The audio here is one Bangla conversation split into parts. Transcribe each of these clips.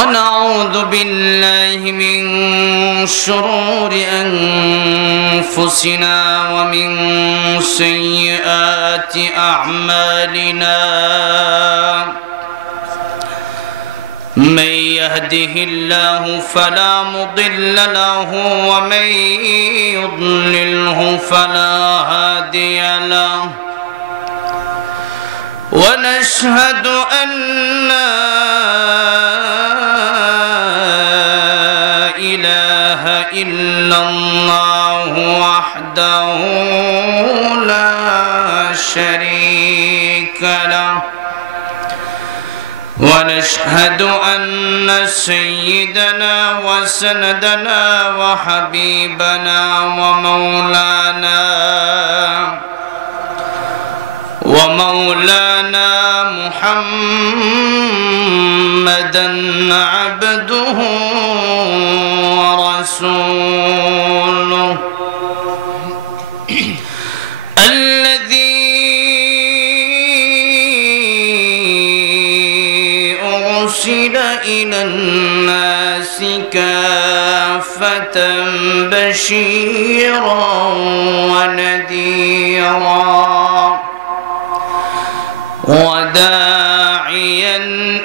ونعوذ بالله من شرور أنفسنا ومن سيئات أعمالنا من يهده الله فلا مضل له ومن يضلله فلا هادي له ونشهد أن لا إله إلا الله وحده لا شريك له ونشهد أن سيدنا وسندنا وحبيبنا ومولانا محمدا عبده ورسوله الذي أرسل إلى الناس كافة بشيرا ونذيرا وداعيا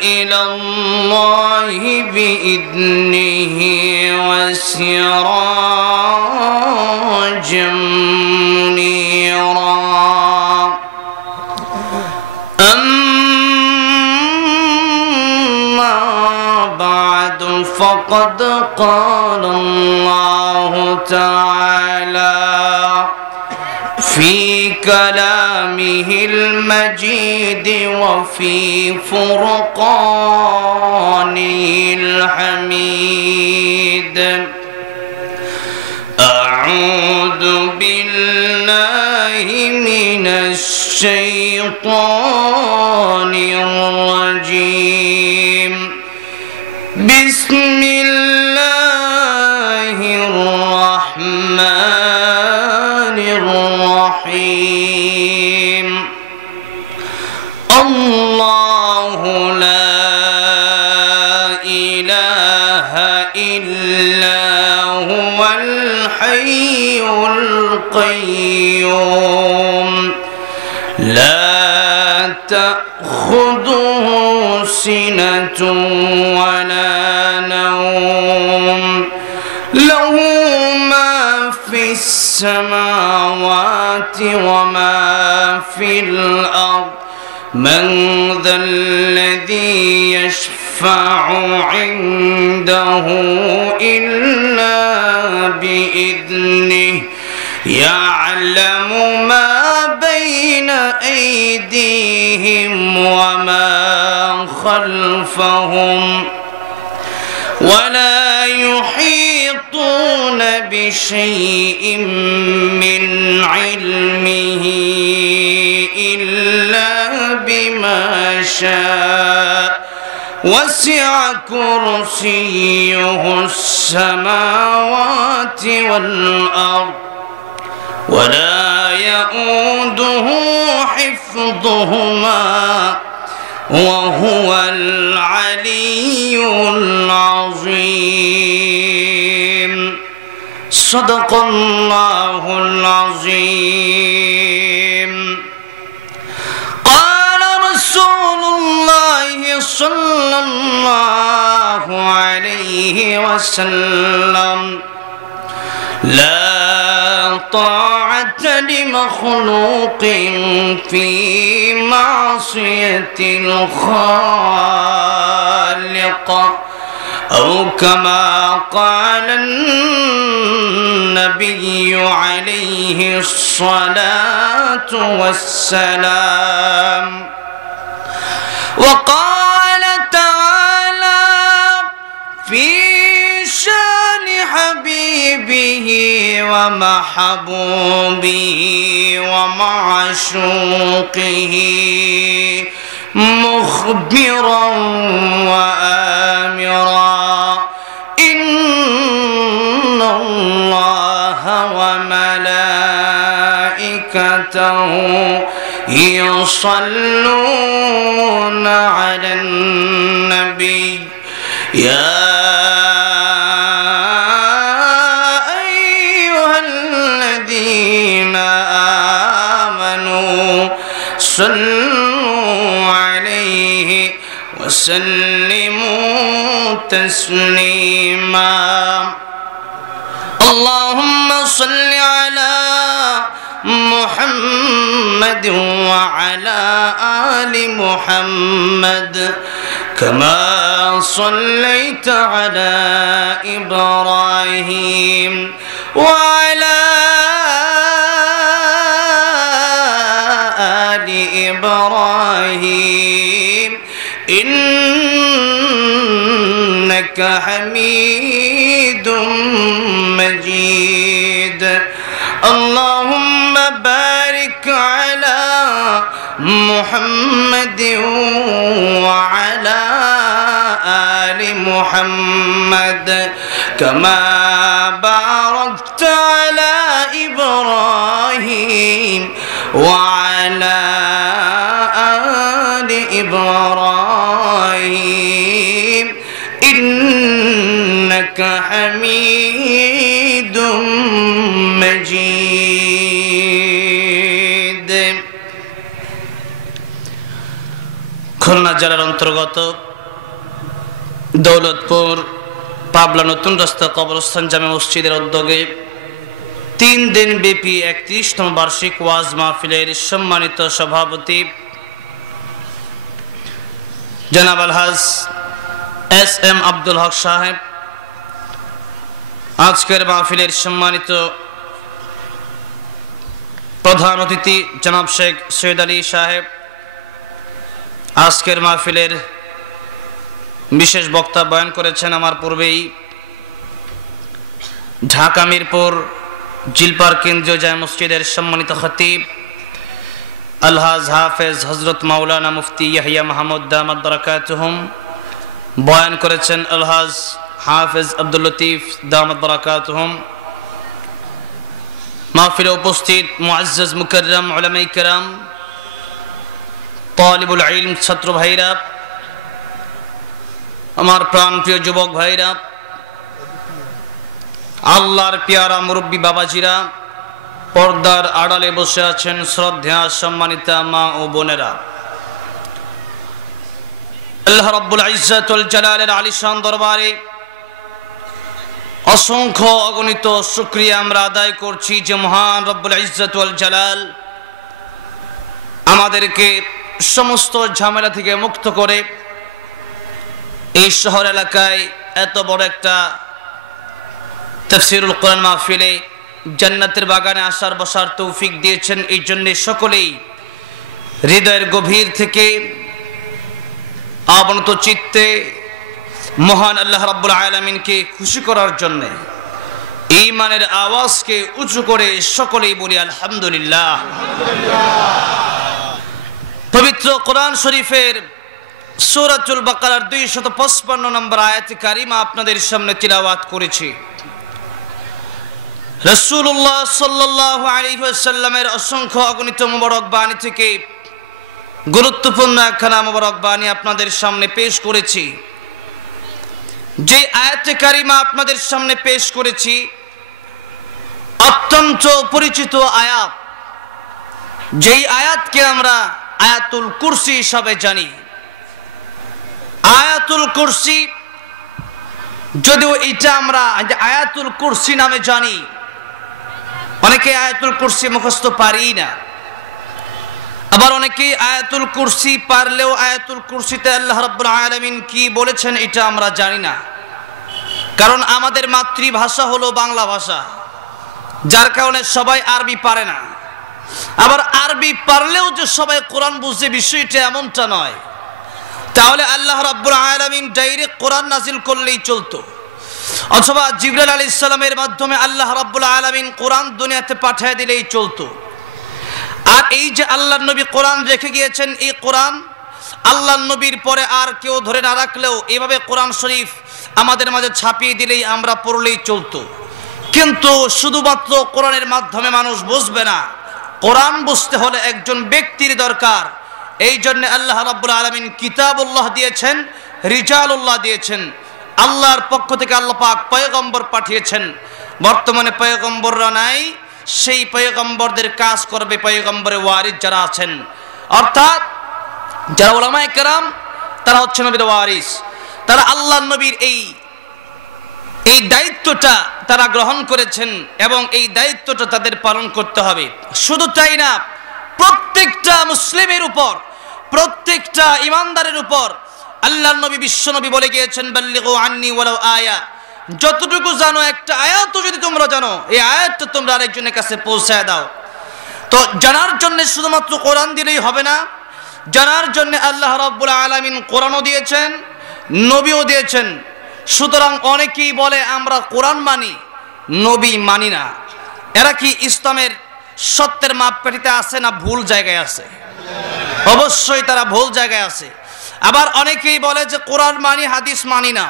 إلى الله بإذنه وسراجا منيرا أما بعد فقد قال الله تعالى في كلامه المجيد وفي فرقانه الحميد أعوذ بالله من الشيطان الرجيم بسم الله الرحمن الرحيم الله لا إله إلا هو الحي القيوم لا تأخذه سنة ولا نوم له ما في السماوات وما في الأرض من ذا الذي يشفع عنده إلا بإذنه يعلم ما بين أيديهم وما خلفهم ولا يحيطون بشيء من علمه إلا بما شاء وسع كرسيه السماوات والأرض ولا يؤوده حفظهما وهو العلي العظيم صدق الله العظيم قال رسول الله صلى الله عليه وسلم لا طاعة لمخلوق في معصية الخالق أو كما قال النبي عليه الصلاة والسلام وقال تعالى في شان حبيبه ومحبوبه ومعشوقه مخبرا وآمرا إن الله وملائكته يصلون على النبي يا أيها الذين آمنوا صلوا عليه وسلموا تسليما اللهم صل على محمد وعلى آل محمد كما صليت على إبراهيم وعلى آل إبراهيم إنك حميد مجيد اللهم بارك على محمد وعلى آل محمد كما باركت على إبراهيم وعلى آل إبراهيم إنك حميد مجيد খুলনা জেলার অন্তর্গত দৌলতপুর পাবলা নতুন রাস্তা কবরস্থান জামে মসজিদের উদ্যোগে 3 দিন ব্যাপী 31তম বার্ষিক ওয়াজ মাহফিলের সম্মানিত সভাপতি জনাব আলহাজ এস.এম. আব্দুল হক সাহেব, আজকের মাহফিলের সম্মানিত প্রধান অতিথি জনাব শেখ সৈয়দ আলী সাহেব, আজকের মাহফিলের বিশেষ বক্তা বয়ান করেছেন আমার পূর্বেই ঢাকা মিরপুর জিলপার কেন্দ্রীয় জামে মসজিদের সম্মানিত খতিব আলহাজ হাফেজ হযরত মাওলানা মুফতি ইয়াহিয়া মাহমুদ দামাত বারাকাতুহুম, বয়ান করেছেন আলহাজ হাফেজ আব্দুল লতিফ দামাত বারাকাতুহুম। মাহফিলে উপস্থিত মুআজ্জাজ মুকাররম উলামায়ে কেরাম, তালিবুল ইলম ছাত্র ভাইরা, আমার প্রাণপ্রিয় যুবক ভাইরা, আল্লাহর পেয়ারা মুরব্বী বাবাজিরা, পর্দার আড়ালে বসে আছেন শ্রদ্ধা সম্মানিতা মা ও বোনেরা, আল্লাহ রাব্বুল ইজ্জত ওয়াল জালালের আলিশান দরবারে অসংখ্য অগণিত শুকরিয়া আমরা আদায় করছি যে মহান রব্বুল ইজ্জত ওয়াল জালাল আমাদেরকে সমস্ত ঝামেলা থেকে মুক্ত করে এই শহর এলাকায় এত বড় একটা তাফসীরুল কোরআন মাহফিলে জান্নাতের বাগানে আসার বসার তৌফিক দিয়েছেন। এই জন্য সকলেই হৃদয়ের গভীর থেকে আবনত চিত্তে মহান আল্লাহ রাব্বুল আলামিনকে খুশি করার জন্য ঈমানের আওয়াজকে উঁচু করে সকলেই বলি আলহামদুলিল্লাহ। পবিত্র কোরআন শরীফের সূরাতুল বাকারার 255 নম্বর আয়াত কারিমা আপনাদের সামনে তিলাওয়াত করেছি। রাসূলুল্লাহ সাল্লাল্লাহু আলাইহি ওয়াসাল্লামের অসংখ্য অগণিত মুবারক বাণী থেকে গুরুত্বপূর্ণ একখানা মুবারক বাণী আপনাদের সামনে পেশ করেছি। যে আয়াতে কারিমা আপনাদের সামনে পেশ করেছি অত্যন্ত পরিচিত আয়াত, যেই আয়াতকে আমরা আয়াতুল কুরসি হিসাবে জানি। আয়াতুল কুরসি যদিও এটা আমরা আয়াতুল কুরসি নামে জানি, অনেকে আয়াতুল কুরসি মুখস্থ পারি না, আবার অনেকেই আয়াতুল কুরসি পারলেও আয়াতুল কুরসিতে আল্লাহ রাব্বুল আলামিন কি বলেছেন এটা আমরা জানি না। কারণ আমাদের মাতৃভাষা হলো বাংলা ভাষা, যার কারণে সবাই আরবি পারে না। আবার আরবি পারলেও যে সবাই কোরআন বুঝে বিষয়টা এমনটা নয়। তাহলে আল্লাহ রাব্বুল আলামিন ডাইরেক্ট কোরআন নাজিল করলেই চলতো, অথবা জিবরাইল আলাইহিস সালামের মাধ্যমে আল্লাহ রাব্বুল আলামিন কোরআন দুনিয়াতে পাঠিয়ে দিলেই চলতো। আর এই যে আল্লাহর নবী কোরআন রেখে গিয়েছেন, এই কোরআন আল্লাহর নবীর পরে আর কেউ ধরে না রাখলেও এভাবে কোরআন শরীফ আমাদের মাঝে ছাপিয়ে দিলেই আমরা পড়লেই চলতো। কিন্তু শুধুমাত্র কোরআনের মাধ্যমে মানুষ বুঝবে না, কোরআন বুঝতে হলে একজন ব্যক্তির দরকার। এই জন্য আল্লাহ রাব্বুল আলামিন কিতাবুল্লাহ দিয়েছেন, রিজালুল্লাহ দিয়েছেন। আল্লাহর পক্ষ থেকে আল্লাহ পাক পয়গম্বর পাঠিয়েছেন। বর্তমানে পয়গম্বররা নাই, সেই পয়গম্বরদের কাজ করবে পয়গম্বরের ওয়ারিস যারা আছেন, অর্থাৎ যারা উলামায়ে কেরাম, তারা হচ্ছে নবীর ওয়ারিস। তারা আল্লাহর নবীর এই দায়িত্বটা তারা গ্রহণ করেছেন এবং এই দায়িত্বটা তাদের পালন করতে হবে। শুধু তাই না, প্রত্যেকটা মুসলিমের উপর, প্রত্যেকটা ইমানদারের উপর আল্লাহর নবী বিশ্বনবী বলে গিয়েছেন, বাল্লিগু আন্নি ওয়ালাউ আয়া, যতটুকু জানো একটা আয়াতও যদি তোমরা জানো, এই আয়াতটা তোমরা আরেকজনের কাছে পৌঁছায় দাও। তো জানার জন্য শুধুমাত্র কোরআন দিলেই হবে না, জানার জন্য আল্লাহ রাব্বুল আলামিন কোরআনও দিয়েছেন, নবীও দিয়েছেন। সুতরাং অনেকেই বলে আমরা কোরআন মানি, নবী মানি না। এরা কি ইসলামের সত্যের মাপকাঠিতে আছে না ভুল জায়গায় আছে? অবশ্যই তারা ভুল জায়গায় আছে। আবার অনেকেই বলে যে কোরআন মানি, হাদিস মানি না।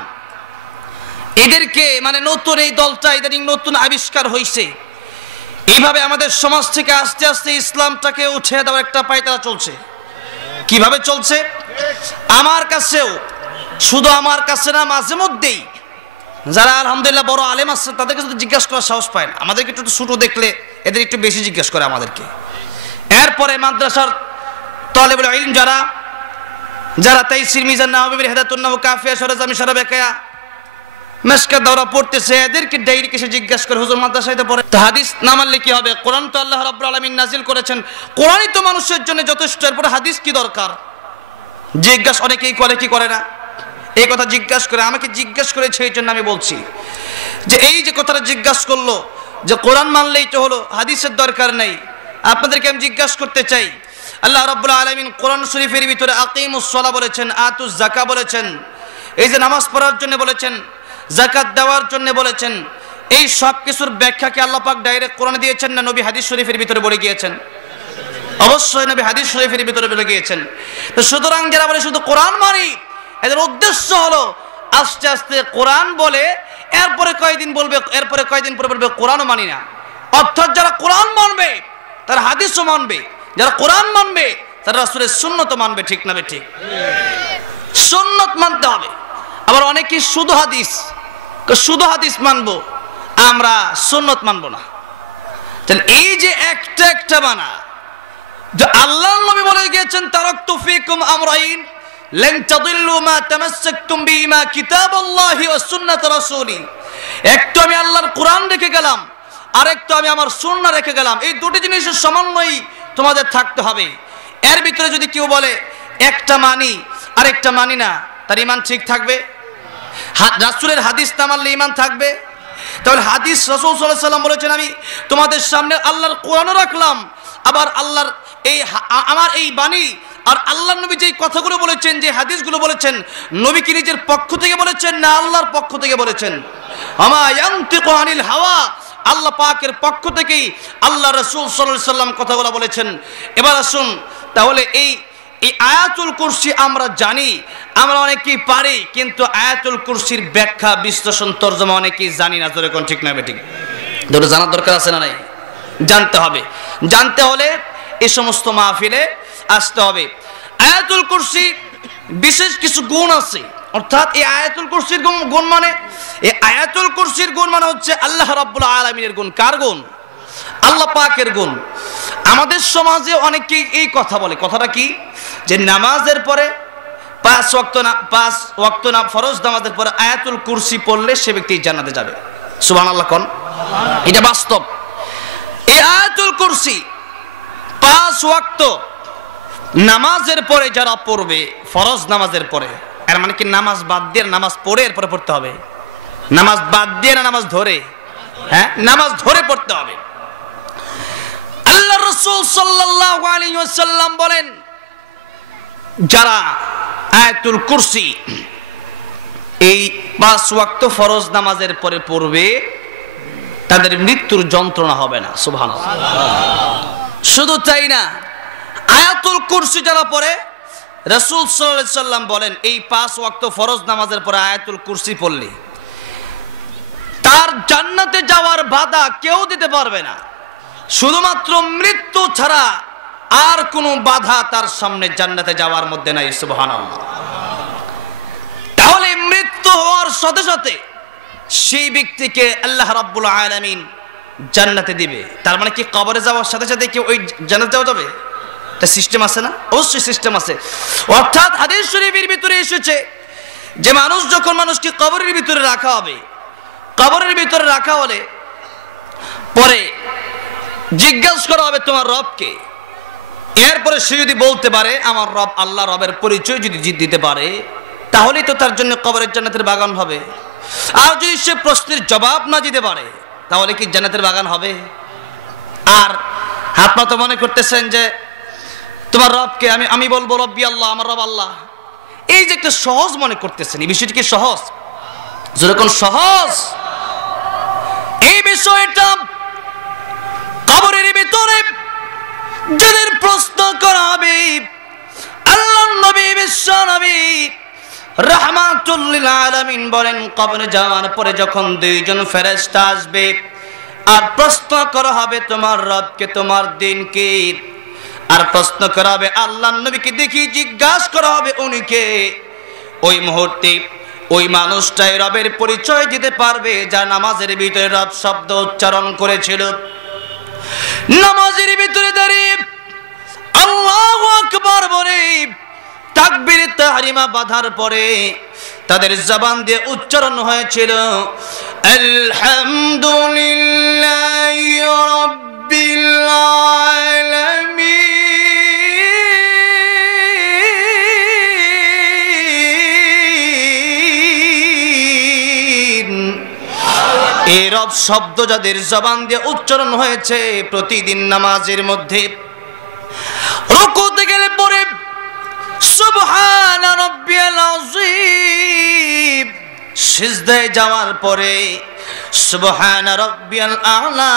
এদেরকে মানে নতুন এই দলটা ইদানিং নতুন আবিষ্কার হয়েছে। এইভাবে আমাদের সমাজ থেকে আস্তে আস্তে ইসলামটাকে উঠে দেওয়ার একটা পায়তারা চলছে। কিভাবে চলছে? আমার কাছেও, শুধু আমার কাছে না, মাঝে মধ্যেই যারা আলহামদুলিল্লাহ বড় আলেম আছে তাদেরকে যদি জিজ্ঞাসা করার সাহস পায় না। আমাদেরকে একটু ছোট দেখলে এদের একটু বেশি জিজ্ঞাসা করে আমাদেরকে। এরপরে মাদ্রাসার তালেবুল ইলম যারা তাইসির মিজান নাওয়াবী হেদায়াতুন নাহু কাফিয়া সরজামি সারাবেকায়া মেশকাত দাওরা পড়তেছে, এদেরকে ডাইরেক্ট এসে জিজ্ঞাসা করে হুজুর মাদ্রাসায় পড়ে তো হাদিস না মানলে কি হবে? কোরআন তো আল্লাহ রাব্বুল আলামিন নাজিল করেছেন, কোরআনই তো মানুষের জন্য যথেষ্ট, এরপরে হাদিস কি দরকার? জিজ্ঞাসা অনেকেই করে, কি করে না? এই কথা জিজ্ঞাসা করে, আমাকে জিজ্ঞাসা করেছে, এই জন্য আমি বলছি যে এই যে কথাটা জিজ্ঞাসা করলো যে কোরআন মানলেই তো হলো, হাদিসের দরকার নেই। আপনাদেরকে আমি জিজ্ঞাসা করতে চাই, আল্লাহ রাব্বুল আলামিন কোরআন শরীফের ভিতরে আকিমুস সালাহ বলেছেন, আতুজ যাকাত বলেছেন, এই যে নামাজ পড়ার জন্য বলেছেন, যাকাত দেওয়ার জন্য বলেছেন, এই সব কিছুর ব্যাখ্যা কি আল্লাহ পাক ডাইরেক্ট কোরআনে দিয়েছেন না নবী হাদিস শরীফের ভিতরে বলে গিয়েছেন? অবশ্যই নবী হাদিস শরীফের ভিতরে বলে গিয়েছেন। তো সুতরাং যারা বলে শুধু কোরআন মানি, এদের উদ্দেশ্য হলো আস্তে আস্তে কোরআন বলে এরপরে কয়েকদিন বলবে, এরপরে কয়েকদিন পরে বলবে কোরআনও মানি না। অর্থাৎ যারা কোরআন মানবে তারা হাদিসও মানবে, যারা কোরআন মানবে তারা রাসূলের সুন্নতও মানবে। ঠিক না ঠিক? সুন্নত মানতে হবে। আবার অনেকে শুধু হাদিস মানবো, আমরা সুন্নত মানবো না। তাহলে এই যে একটা একটা মানা, যে আল্লাহর নবী বলে গিয়েছেন, তারাকতু ফীকুম আমরাইন লান তাদিল্লু মা তামাসসাকতুম বিহিমা কিতাবাল্লাহি ওয়া সুন্নাত রাসূলি। একটু আমি আল্লাহর কোরআন রেখে গেলাম, আরেকটু আমি আমার সুন্নাহ রেখে গেলাম। এই দুটি জিনিসের সমন্বয় তোমাদের থাকতে হবে। এর ভিতরে যদি কেউ বলে একটা মানি আরেকটা মানি না, তার ঈমান ঠিক থাকবে? রাসূলের হাদিস না মানলে ঈমান থাকবে? তাহলে হাদিস, রাসূল সাল্লাল্লাহু আলাইহি ওয়াসাল্লাম বলেছেন, আমি তোমাদের সামনে আল্লাহর কোরআনও রাখলাম, আবার আল্লাহর আমার এই বাণী আর আল্লাহর নবী যে কথাগুলো বলেছেন, যে হাদিসগুলো বলেছেন, নবী কি নিজের পক্ষ থেকে বলেছেন না আল্লাহর পক্ষ থেকে বলেছেন? আমা ইয়ানতিকু আনিল হাওয়া, আল্লাহ পাকের পক্ষ থেকেই আল্লাহ রাসূল সাল্লাল্লাহু আলাইহি ওয়াসাল্লাম কথাগুলো বলেছেন। এবার আসুন, তাহলে এই আয়াতুল কুরসি আমরা জানি, আমরা অনেকেই পারি, কিন্তু আয়াতুল কুরসির ব্যাখ্যা, বিশ্লেষণ, তরজমা অনেকেই জানি না। তোর কোন ঠিক না বেঠিক? দুটো জানার দরকার আছে না নাই? জানতে হবে। জানতে হলে এই সমস্ত মাহফিলে আসতে হবে। আয়াতুল কুরসি বিশেষ কিছু গুণ আছে, অর্থাৎ এই আয়াতুল কুরসির গুণ মানে, এই আয়াতুল কুরসির গুণ মানে হচ্ছে আল্লাহ রাব্বুল আলামিনের গুণ। কার গুণ? আল্লাহ পাকের গুণ। আমাদের সমাজে অনেকেই এই কথা বলে, কথাটা কি? যে নামাজের পরে 5 ওয়াক্ত না ফরজ নামাজের পরে আয়াতুল কুরসি পড়লে সে ব্যক্তি জান্নাতে যাবে। সুবহানাল্লাহ কোন? এটা বাস্তব। এই আয়াতুল কুরসি 5 ওয়াক্ত নামাজের পরে যারা পড়বে, ফরজ নামাজের পরে, এর মানে কি নামাজ বাদ দিয়ে নামাজ পড়ে এরপরে পড়তে হবে? নামাজ বাদ দিয়ে না নামাজ ধরে? হ্যাঁ, নামাজ ধরে পড়তে হবে। আল্লাহ রাসূল সাল্লাল্লাহু আলাইহি ওয়াসাল্লাম বলেন, যারা আয়াতুল কুরসি এই 5 ওয়াক্ত ফরজ নামাজের পরে পড়বে তাদের মৃত্যুর যন্ত্রণা হবে না। সুবহানাল্লাহ। শুধু তাই না, আয়াতুল কুরসি যারা পড়ে, রাসূল সাল্লাল্লাহু আলাইহি ওয়াসাল্লাম বলেন, এই 5 ওয়াক্ত ফরজ নামাজের পরে আয়াতুল কুরসি পড়লে তার জান্নাতে যাওয়ার বাধা কেউ দিতে পারবে না। শুধুমাত্র মৃত্যু ছাড়া আর কোনো বাধা তার সামনে জান্নাতে যাওয়ার মধ্যে নাই। সুবহানাল্লাহ। তাহলে মৃত্যু মৃত্যু হওয়ার সাথে সাথে সেই ব্যক্তিকে আল্লাহ রাব্বুল আলামিন জান্নাতে দিবে। তার মানে কি কবরে যাওয়ার সাথে সাথে কি ওই জান্নাতে যাওয়া যাবে? একটা সিস্টেম আছে না? অবশ্যই সিস্টেম আছে। অর্থাৎ হাদিস শরীফের ভিতরে এসেছে যে মানুষ যখন মানুষকে কবরের ভিতরে রাখা হবে, কবরের ভিতরে রাখা হলে পরে জিজ্ঞাসা করা হবে তোমার রবকে। এরপরে সে যদি বলতে পারে আমার রব আল্লাহ, রবের পরিচয় যদি দিতে পারে, তাহলেই তো তার জন্য কবরের জান্নাতের বাগান হবে। আর যদি সে প্রশ্নের জবাব না দিতে পারে তাহলে কি জান্নাতের বাগান হবে? আর আপনারা তো মনে করতেছেন যে তোমার রবকে আমি বলবো রব্বি আল্লাহ, আমার রব আল্লাহ, এই যে একটা সহজ মনে করতেছেন, এই বিষয়টি কি সহজ? যেরকম সহজ এই বিষয়টা কবরের ভিতরে যাদের প্রশ্ন করা হবে, আল্লাহর নবী বিশ্ব নবী রাহমাতুল লিল আলামিন বলেন কবরে যাওয়ার পরে যখন দুইজন ফেরেশতা আসবে আর প্রশ্ন করা হবে তোমার রবকে, তোমার দিন কি, আর প্রশ্ন করা হবে আল্লাহর নবীকে, দেখি জিজ্ঞাসা করা হবে উনি কে। ওই মুহূর্তে ওই মানুষটাই রবের পরিচয় দিতে পারবে যা নামাজের ভিতরে রব শব্দ উচ্চারণ করেছিল। নামাজের ভিতরে দাঁড়িয়ে আল্লাহু আকবার বলে তাকবীর তাহরিমা বাঁধার পরে তাদের জবান দিয়ে উচ্চারণ হয়েছিল আলহামদুলিল্লাহি রাব্বিল আলামিন। এই রব শব্দ যাদের জবান দিয়ে উচ্চারণ হয়েছে প্রতিদিন নামাজের মধ্যে রুকুতে গেলে পরে সুবহান রাব্বিয়াল আযীম, সিজদায় যাওয়ার পরে সুবহান রাব্বিয়াল আ'লা,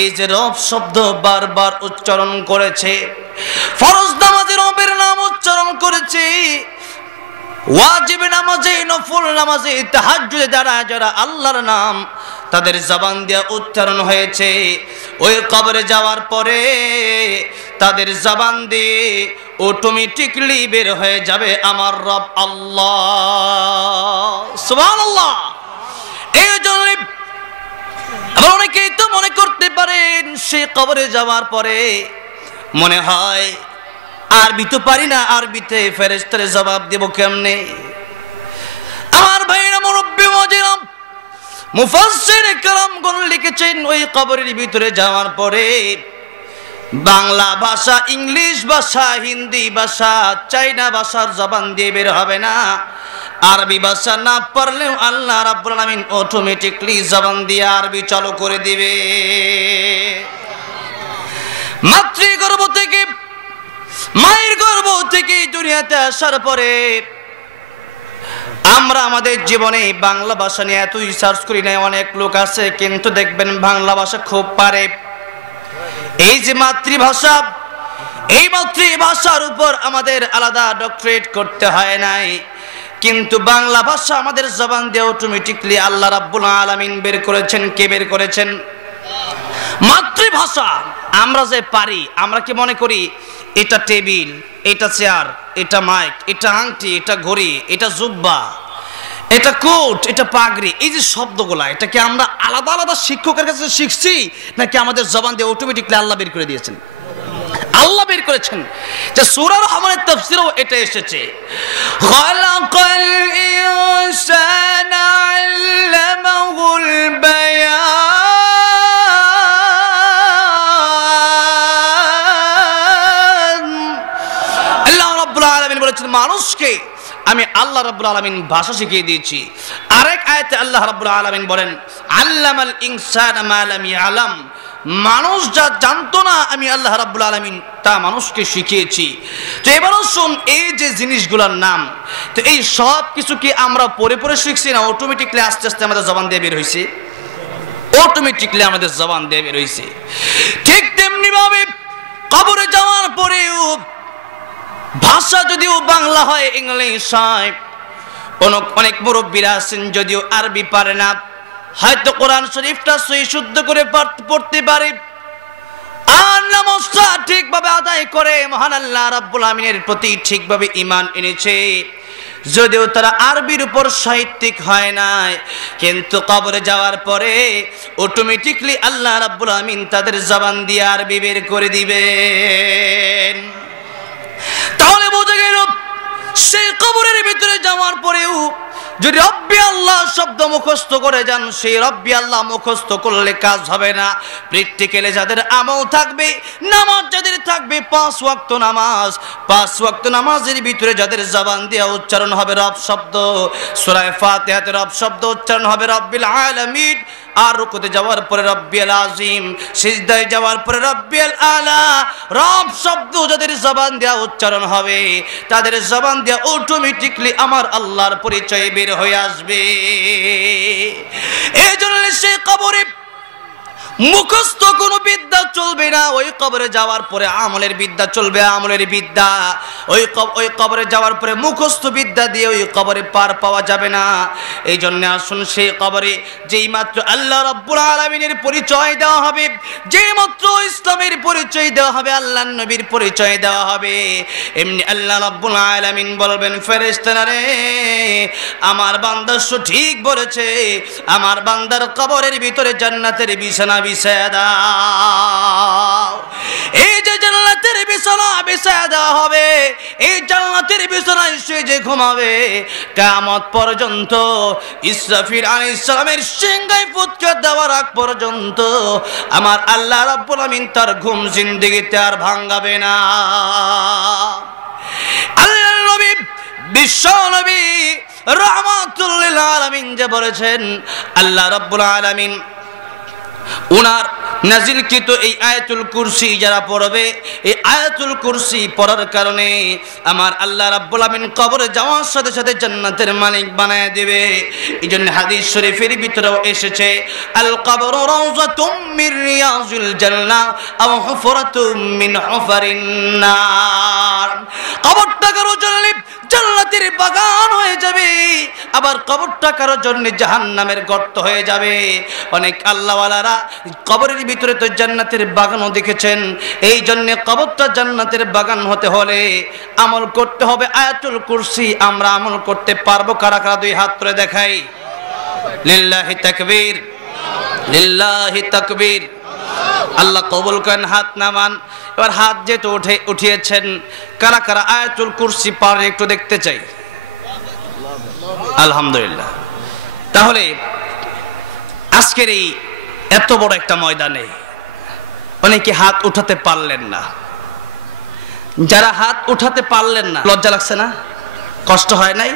এই যে রব শব্দ বারবার উচ্চারণ করেছে, ফরজ নামাজে রবের নাম উচ্চারণ করেছে, ওয়াজিব নামাজে, নফল নামাজে, তাহাজ্জুদে যারা আল্লাহর নাম তাদের জবান দিয়ে উচ্চারণ হয়েছে, ওই কবরে যাওয়ার পরে তাদের জবান দিয়ে অটোমেটিকলি বের হয়ে যাবে আমার রব আল্লাহ, সুবহানাল্লাহ। এই জন্য আবার অনেকেই তো মনে করতে পারেন সে কবরে যাওয়ার পরে মনে হয় আরবি তো পারি না, আরবিতে ফেরেশতারে জবাব দেব কেমনে? আমার ভাইরা মুরব্বি মুজিরাম মুফাসসির کرامগণ লিখেছেন ওই কবরের ভিতরে যাওয়ার পরে বাংলা ভাষা, ইংলিশ ভাষা, হিন্দি ভাষা, চাইনা ভাষার জবান দিয়ে বের হবে না। আরবি ভাষা না পারলেও আল্লাহ রাব্বুল আলামিন অটোমেটিকলি জবান দিয়ে আরবি চালু করে দিবে। মাতৃগর্ভ থেকে, মায়ের গর্ভ থেকে দুনিয়াতে আসার পরে আমরা আমাদের জীবনে বাংলা ভাষা নিয়ে এত রিসার্চ করি না। অনেক লোক আছে কিন্তু দেখবেন বাংলা ভাষা খুব পারে। এই যে মাতৃভাষা, এই মাতৃভাষার উপর আমাদের আলাদা ডক্টরেট করতে হয় নাই, কিন্তু বাংলা ভাষা আমাদের জবান দিয়ে অটোমেটিকলি আল্লাহ রাব্বুল আলামিন বের করেছেন। কে বের করেছেন? মাতৃভাষা। আমরা যে পারি, আমরা কি মনে করি এটা টেবিল, এটা চেয়ার, এটা মাইক, এটা আংটি, এটা ঘড়ি, এটা জুব্বা, এটা কোট, এটা পাগড়ি, এই যে শব্দগুলা, এটা কি আমরা আলাদা আলাদা শিক্ষকের কাছে শিখছি নাকি আমাদের জবান দিয়ে অটোমেটিকলি আল্লাহ বের করে দিয়েছেন? আল্লাহ বের করেছেন। যে সূরা রহমানের তাফসীরেও এটা এসেছে, খালাকাল ইনসানা আল্লামাহুল বায়ান। আল্লাহ রাব্বুল আলামিন বলেছেন মানুষকে আমি আল্লাহ রাব্বুল আলামিন ভাষা শিখিয়ে দিয়েছি। আরেক আয়াতে আল্লাহ রাব্বুল আলামিন বলেন আল্লামাল ইনসানা মা লাম ইয়ালাম, মানুষ যা জানতো না আমি আল্লাহ রাব্বুল আলামিন তা মানুষকে শিখিয়েছি। তো এবারও শুন, এই যে জিনিসগুলোর নাম, তো এই সব কিছু কি আমরা পড়ে পড়ে শিখছি না অটোমেটিকলি আস্তে আস্তে আমাদের জবান দিয়ে বের হয়েছে? অটোমেটিকলি আমাদের জবান দিয়ে বের হয়েছে। ঠিক তেমনি ভাবে কবরে যাওয়ার পরেও ভাষা যদিও বাংলা হয়, ইংলিশ হয়, অনেক মুরব্বীরা আছেন যদিও আরবি পারে না, হয়তো কোরআন শরীফটা সহি শুদ্ধ করে পড়তে পারে, আর নামাজটা ঠিকভাবে আদায় করে মহান আল্লাহ রাব্বুল আমিনের প্রতি ঠিকভাবে ঈমান এনেছে, যদিও তারা আরবির উপর সাহিত্যিক হয় নাই, কিন্তু কবরে যাওয়ার পরে অটোমেটিকলি আল্লাহ রাব্বুল আমিন তাদের জবান দিয়ে আরবি বের করে দিবেন। তাহলে বোঝা গেল সেই কবরের ভিতরে যাওয়ার পরেও যদি রব্বি আল্লাহ শব্দ মুখস্থ করে যান, সেই রব্বি আল্লাহ মুখস্থ করলে কাজ হবে না। প্র্যাকটিক্যালে যাদের আমল থাকবে, নামাজ যাদের থাকবে 5 ওয়াক্ত নামাজ, 5 ওয়াক্ত নামাজের ভিতরে যাদের জবান দিয়ে উচ্চারণ হবে রব শব্দ, সূরা ফাতিহাতে রব শব্দ উচ্চারণ হবে রব্বিল আলামিন, আর রুকুতে যাওয়ার পরে রব্বিয়াল আযীম, সিজদায় যাওয়ার পরে রব্বিয়াল আলা, রব শব্দ যাদের জবান দিয়ে উচ্চারণ হবে, তাদের জবান দিয়ে অটোমেটিকলি আমার আল্লাহর পরিচয় বের হয়ে আসবে। এই জন্য সেই কবরে মুখস্থ কোনো বিদ্যা চলবে না, ওই কবরে যাওয়ার পরে আমলের বিদ্যা চলবে, আমলের বিদ্যা। ওই কবরে যাওয়ার পরে মুখস্থ বিদ্যা দিয়ে ওই কবরে পার পাওয়া যাবে না। এই জন্য আসুন সেই কবরে যেই মাত্র আল্লাহ রাব্বুল আলামিনের পরিচয় দেওয়া হবে, যেই মাত্র ইসলামের পরিচয় দেওয়া হবে, আল্লাহর নবীর পরিচয় দেওয়া হবে, এমনি আল্লাহ রাব্বুল আলামিন বলবেন ফেরেশতারা রে, আমার বান্দা সঠিক বলেছে, আমার বান্দার কবরের ভিতরে জান্নাতের বিছানা বিছায়া দাও। এই যে জান্নাতের বিছানা বিছায়া দেওয়া হবে, এই জান্নাতের বিছানায় শুয়ে যে ঘুমাবে কিয়ামত পর্যন্ত, ইসরাফিল আলাইহিস সালামের সিংহায় ফুৎকার দেওয়ার আগ পর্যন্ত আমার আল্লাহ রাব্বুল আমিন তার ঘুম জিন্দেগিতে আর ভাঙাবে না। আল্লাহর নবী বিশ্ব নবী রাহমাতুল লিল আলামিন যে বলেছেন, আল্লাহ রাব্বুল আলামিন উনার নাজিলকৃত এই আয়াতুল কুরসি যারা পড়বে, এই আয়াতুল কুরসি পড়ার কারণে আমার আল্লাহ রাব্বুল আমিন কবরে যাওয়ার সাথে সাথে জান্নাতের মালিক বানায় দেবে। এই জন্য হাদিস শরীফের ভিতরেও এসেছে, আল কবরু রাউযাতুম মির রিয়াজিল জান্নাহ আও হুফরাতুম মিন হুফারিন নার। কবরটা কারোর জন্য জান্নাতের বাগান হয়ে যাবে, আবার কবরটা কারোর জন্য জাহান্নামের গর্ত হয়ে যাবে। অনেক আল্লাহওয়ালারা কবরের ভিতরে তো জান্নাতের বাগানও দেখেছেন। এই জন্য কবরটা জান্নাতের বাগান হতে হলে আমল করতে হবে আয়াতুল কুরসি। আমরা আমল করতে পারবো কারা কারা? 2 হাত তুলে দেখাই। লিল্লাহি তাকবীর, লিল্লাহি তাকবীর। আল্লাহ কবুল করেন, হাত নামান। এবার হাত যেহেতু উঠিয়েছেন, কারা কারা আয়াতুল কুরসি পারেন একটু দেখতে চাই। আলহামদুলিল্লাহ। তাহলে আজকের এই এত বড় একটা ময়দানে অনেকে হাত উঠাতে পারলেন না। যারা হাত উঠাতে পারলেন না, লজ্জা লাগছে না? কষ্ট হয় নাই?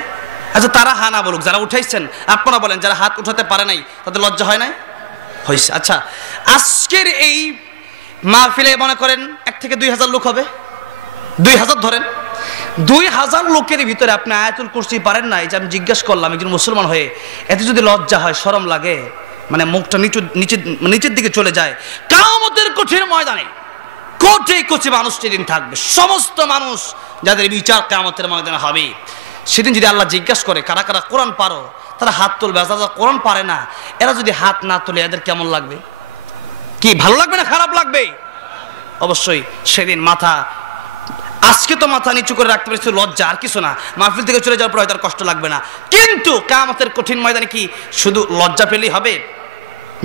আচ্ছা তারা হা না বলুক, যারা উঠাইছেন আপনারা বলেন, যারা হাত উঠাতে পারে নাই তাদের লজ্জা হয় নাই? হয়েছে। আচ্ছা আজকের এই মাহফিলে মনে করেন 1 থেকে 2000 লোক হবে, 2000 ধরেন, 2000 লোকের ভিতরে আপনি আয়াতুল কুরসি পারেন না। এই যে আমি জিজ্ঞাসা করলাম একজন মুসলমান হয়ে, এতে যদি লজ্জা হয়, শরম লাগে, মানে মুখটা নিচের দিকে চলে যায়, কিয়ামতের কঠিন ময়দানে কোটি কোটি মানুষ সেদিন থাকবে, সমস্ত মানুষ যাদের বিচার কিয়ামতের ময়দানে হবে, সেদিন যদি আল্লাহ জিজ্ঞাসা করে কারা কারা কোরআন পারো, তারা হাত তুলবে। যারা কোরআন পারে না এরা যদি হাত না তুলে, এদের কেমন লাগবে? কি ভালো লাগবে না খারাপ লাগবে? অবশ্যই সেদিন মাথা, আজকে তো মাথা নিচু করে রাখতে পারছি, লজ্জা আর কিছু না, মাহফিল থেকে চলে যাওয়ার পর হয়তো আর কষ্ট লাগবে না। কিন্তু কিয়ামতের কঠিন ময়দানে কি শুধু লজ্জা পেলেই হবে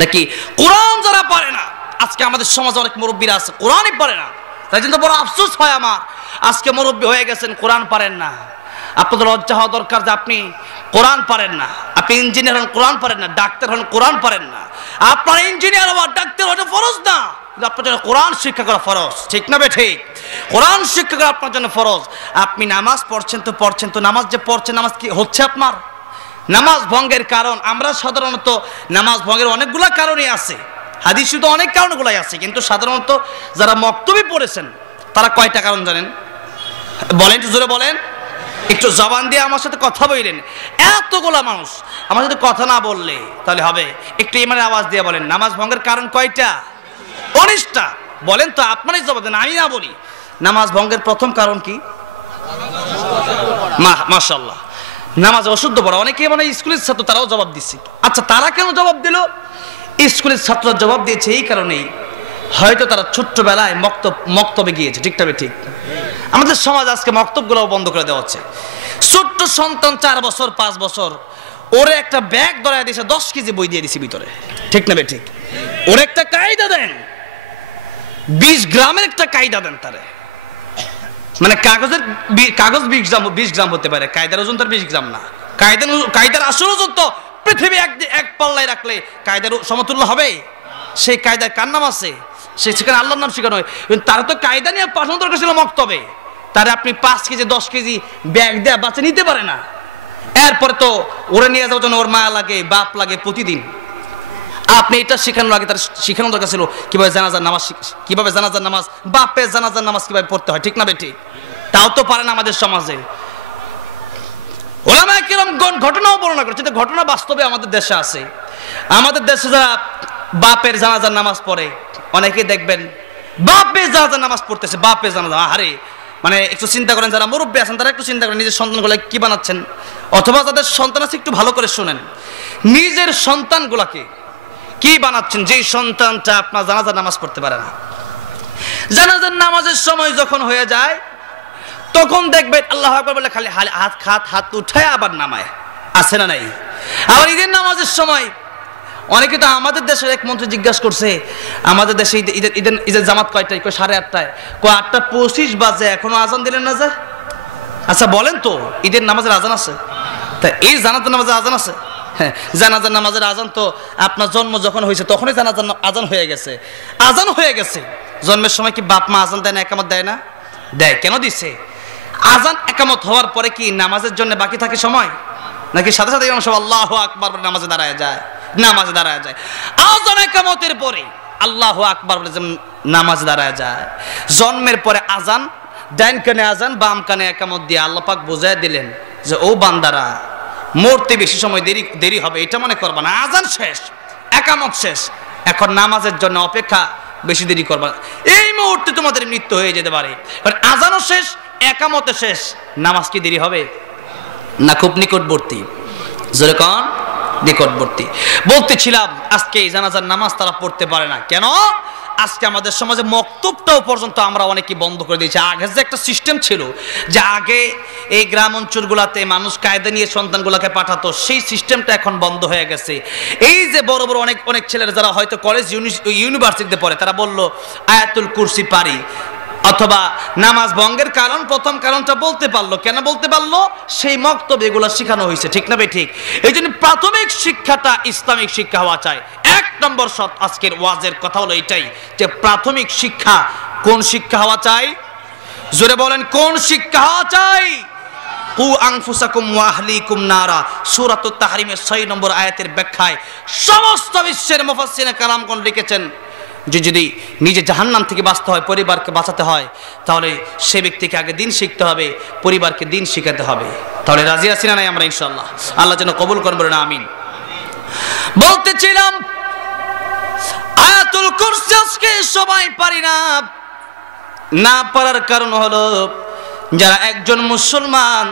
নাকি? কোরআন যারা পারে না, আজকে আমাদের সমাজে অনেক মুরব্বীরা আছে কোরআনই পারে না, তাই জন্য বড় আফসোস হয় আমার, আজকে মুরব্বী হয়ে গেছেন কোরআন পারেন না। আপনাদের লজ্জা হওয়া দরকার যে আপনি কোরআন পারেন না। আপনি ইঞ্জিনিয়ার হন, কোরআন পারেন না, ডাক্তার হন, কোরআন পারেন না। আপনার ইঞ্জিনিয়ার হওয়া, ডাক্তার হওয়া ফরজ না, আপনার জন্য কোরআন শিক্ষা করা ফরজ, ঠিক না বে ঠিক? কোরআন শিক্ষা করা আপনার জন্য ফরজ। আপনি নামাজ পড়ছেন তো নামাজ যে পড়ছেন, নামাজ কি হচ্ছে আপনার? নামাজ ভঙ্গের কারণ, আমরা সাধারণত নামাজ ভঙ্গের অনেকগুলা কারণই আছে, হাদিসে তো অনেক কারণগুলাই আছে, কিন্তু সাধারণত যারা মক্তবী পড়েছেন তারা কয়টা কারণ জানেন? বলেন, একটু জোরে বলেন, একটু জবান দিয়ে আমার সাথে কথা বললেন। এতগুলা মানুষ আমার সাথে কথা না বললে তাহলে হবে? একটু ইমানের আওয়াজ দিয়ে বলেন, নামাজ ভঙ্গের কারণ কয়টা? 19টা। বলেন তো, আপনারই জবাব দেন, আমি না বলি। নামাজ ভঙ্গের প্রথম কারণ কি? মাশাআল্লাহ, নামাজ অশুদ্ধ পড়া। অনেকে মানে স্কুলের ছাত্র, তারাও জবাব দিচ্ছে। আচ্ছা তারা কেন জবাব দিল? স্কুলের ছাত্ররা জবাব দিয়েছে এই কারণেই, হয়তো তারা ছোট্টবেলায় মক্তবে গিয়েছে, ঠিক তবে ঠিক। আমাদের সমাজ আজকে মক্তবগুলোও বন্ধ করে দেওয়া হচ্ছে। ছোট্ট সন্তান 4 বছর 5 বছর, ওরে একটা ব্যাগ ধরায় দিয়েছে, 10 কেজি বই দিয়ে দিছে ভিতরে, ঠিক না ঠিক? ওর একটা কায়দা দেন, 20 গ্রামের একটা কায়দা দেন তারে, মানে কাগজ 20 গ্রাম হতে পারে, কায়দার ওজন তার 20 গ্রাম না। কায়দার আসল ওজন তো পৃথিবী এক পাল্লায় রাখলে কায়দার সমতুল্য হবে। সেই কায়দায় কার নাম আছে? সেখানে আল্লাহর নাম শেখানো হয়। তারা তো কায়দা নিয়ে পাঠানো দরকার ছিল মক্তবে, তারা আপনি 5 কেজি 10 কেজি ব্যাগ দেয়া বাচ্চা নিতে পারে না। এরপরে তো ওরে নিয়ে যাওয়ার জন্য ওর মা লাগে, বাপ লাগে প্রতিদিন। আপনি এটা শেখানোর আগে তার শেখানো দরকার ছিল কিভাবে জানাজার নামাজ, বাপের জানাজার নামাজ কিভাবে পড়তে হয়, ঠিক না বেটি? তাও তো পারে না আমাদের সমাজে। ওলামায়ে কিরাম ঘটনাও বর্ণনা করেছে, ঘটনা বাস্তবে আমাদের দেশে আছে। আমাদের দেশে যারা বাপের জানাজার নামাজ পড়ে, অনেকে দেখবেন বাপের জানাজার নামাজ পড়তেছে, বাপের জানাজা। আরে মানে একটু চিন্তা করেন, যারা মুরব্বী আছেন তারা একটু চিন্তা করেন নিজের সন্তানগুলো কি বানাচ্ছেন, অথবা যাদের সন্তান আছে একটু ভালো করে শুনেন, নিজের সন্তানগুলাকে কি বানাচ্ছেন। যেই সন্তানটা আপনার জানাজার নামাজ পড়তে পারে না, জানাজার নামাজের সময় যখন হয়ে যায় তখন দেখবেন আল্লাহু আকবার বলে খালি হাত উঠায় আবার নামায়, আছে না নাই? আবার ঈদের নামাজের সময় অনেকে তো, আমাদের দেশের এক মন্ত্রী জিজ্ঞাসা করছে আমাদের দেশে ঈদের জামাত কয়টায়? 8:30টায়। 8:25 বাজে এখনো আজান দিলেন না যে? আচ্ছা বলেন তো, ঈদের নামাজের আজান আছে? তা এই জানাজার নামাজের আজান আছে? হ্যাঁ, জানাজার নামাজের আজান তো আপনার জন্ম যখন হয়েছে তখনই জানাজার আজান হয়ে গেছে। আজান হয়ে গেছে, জন্মের সময় কি বাপ মা আজান দেয় না, একামত দেয় না? দেয়। কেন দিছে? আজান একামত হওয়ার পরে কি নামাজের জন্য বাকি থাকে সময়, নাকি সাথে সাথে আল্লাহু আকবার বলে নামাজে দাঁড়ায় যায়? আজান একামতের পরে আল্লাহু আকবার বলে নামাজে দাঁড়ায় যায়। জন্মের পরে আজান, ডাইন কানে আজান, বাম কানে একামত দিয়ে আল্লাহ পাক বুঝায় দিলেন যে ও বান্দারা, মরতে বেশি সময় দেরি হবে এটা মনে করবা না। আজান শেষ, একামত শেষ, এখন নামাজের জন্য অপেক্ষা, বেশি দেরি করবা না। এই মুহূর্তে তোমাদের মৃত্যু হয়ে যেতে পারে। আজানও শেষ, একামতে শেষ, নামাজ কি দেরি হবে না খুব নিকটবর্তী? জোরে কোন? নিকটবর্তী। বলতেছিলাম আজকে এই জানাজার নামাজ তারা পড়তে পারে না কেন? আজকে আমাদের সমাজে মক্তবটাও পর্যন্ত আমরা অনেকে বন্ধ করে দিয়েছি। আগে যে একটা সিস্টেম ছিল যে আগে এই গ্রাম অঞ্চলগুলোতে মানুষ কায়দা নিয়ে সন্তানগুলোকে পাঠাতো, সেই সিস্টেমটা এখন বন্ধ হয়ে গেছে। এই যে বড় বড় অনেক ছেলেরা যারা হয়তো কলেজ ইউনিভার্সিটিতে পড়ে, তারা বলল আয়াতুল কুরসি পারি, অথবা নামাজ ভঙ্গের কারণ, প্রথম কারণটা বলতে পারলো। কেন বলতে পারলো? সেই মক্তবে এগুলো শেখানো হয়েছে, ঠিক না ঠিক? এই জন্য প্রাথমিক শিক্ষাটা ইসলামিক শিক্ষা হওয়া চাই। 1 নম্বর আজকের ওয়াজের কথা হলো এটাই, যে প্রাথমিক শিক্ষা কোন শিক্ষা হওয়া চাই? জোরে বলেন, কোন শিক্ষা হওয়া চাই? কু আনফুসাকুম ওয়া আহলিকুম নারা, সূরাতুত তাহরিমের 6 নম্বর আয়াতের ব্যাখ্যায় সমস্ত বিশ্বের মুফাসসিরিনে কালামগণ লিখেছেন যে যদি নিজে জাহান্নাম থেকে বাঁচতে হয়, পরিবারকে বাঁচাতে হয়, তাহলে সে ব্যক্তিকে আগে দিন শিখতে হবে, পরিবারকে দিন শিখাতে হবে। তাহলে রাজি আছি না নাই আমরা? ইনশাআল্লাহ আল্লাহ যেন কবুল করেন, বলেন আমিন। বলতেছিলাম আয়াতুল কুরসি আজকে সবাই পারি না। না পারার কারণ হলো যারা একজন মুসলমান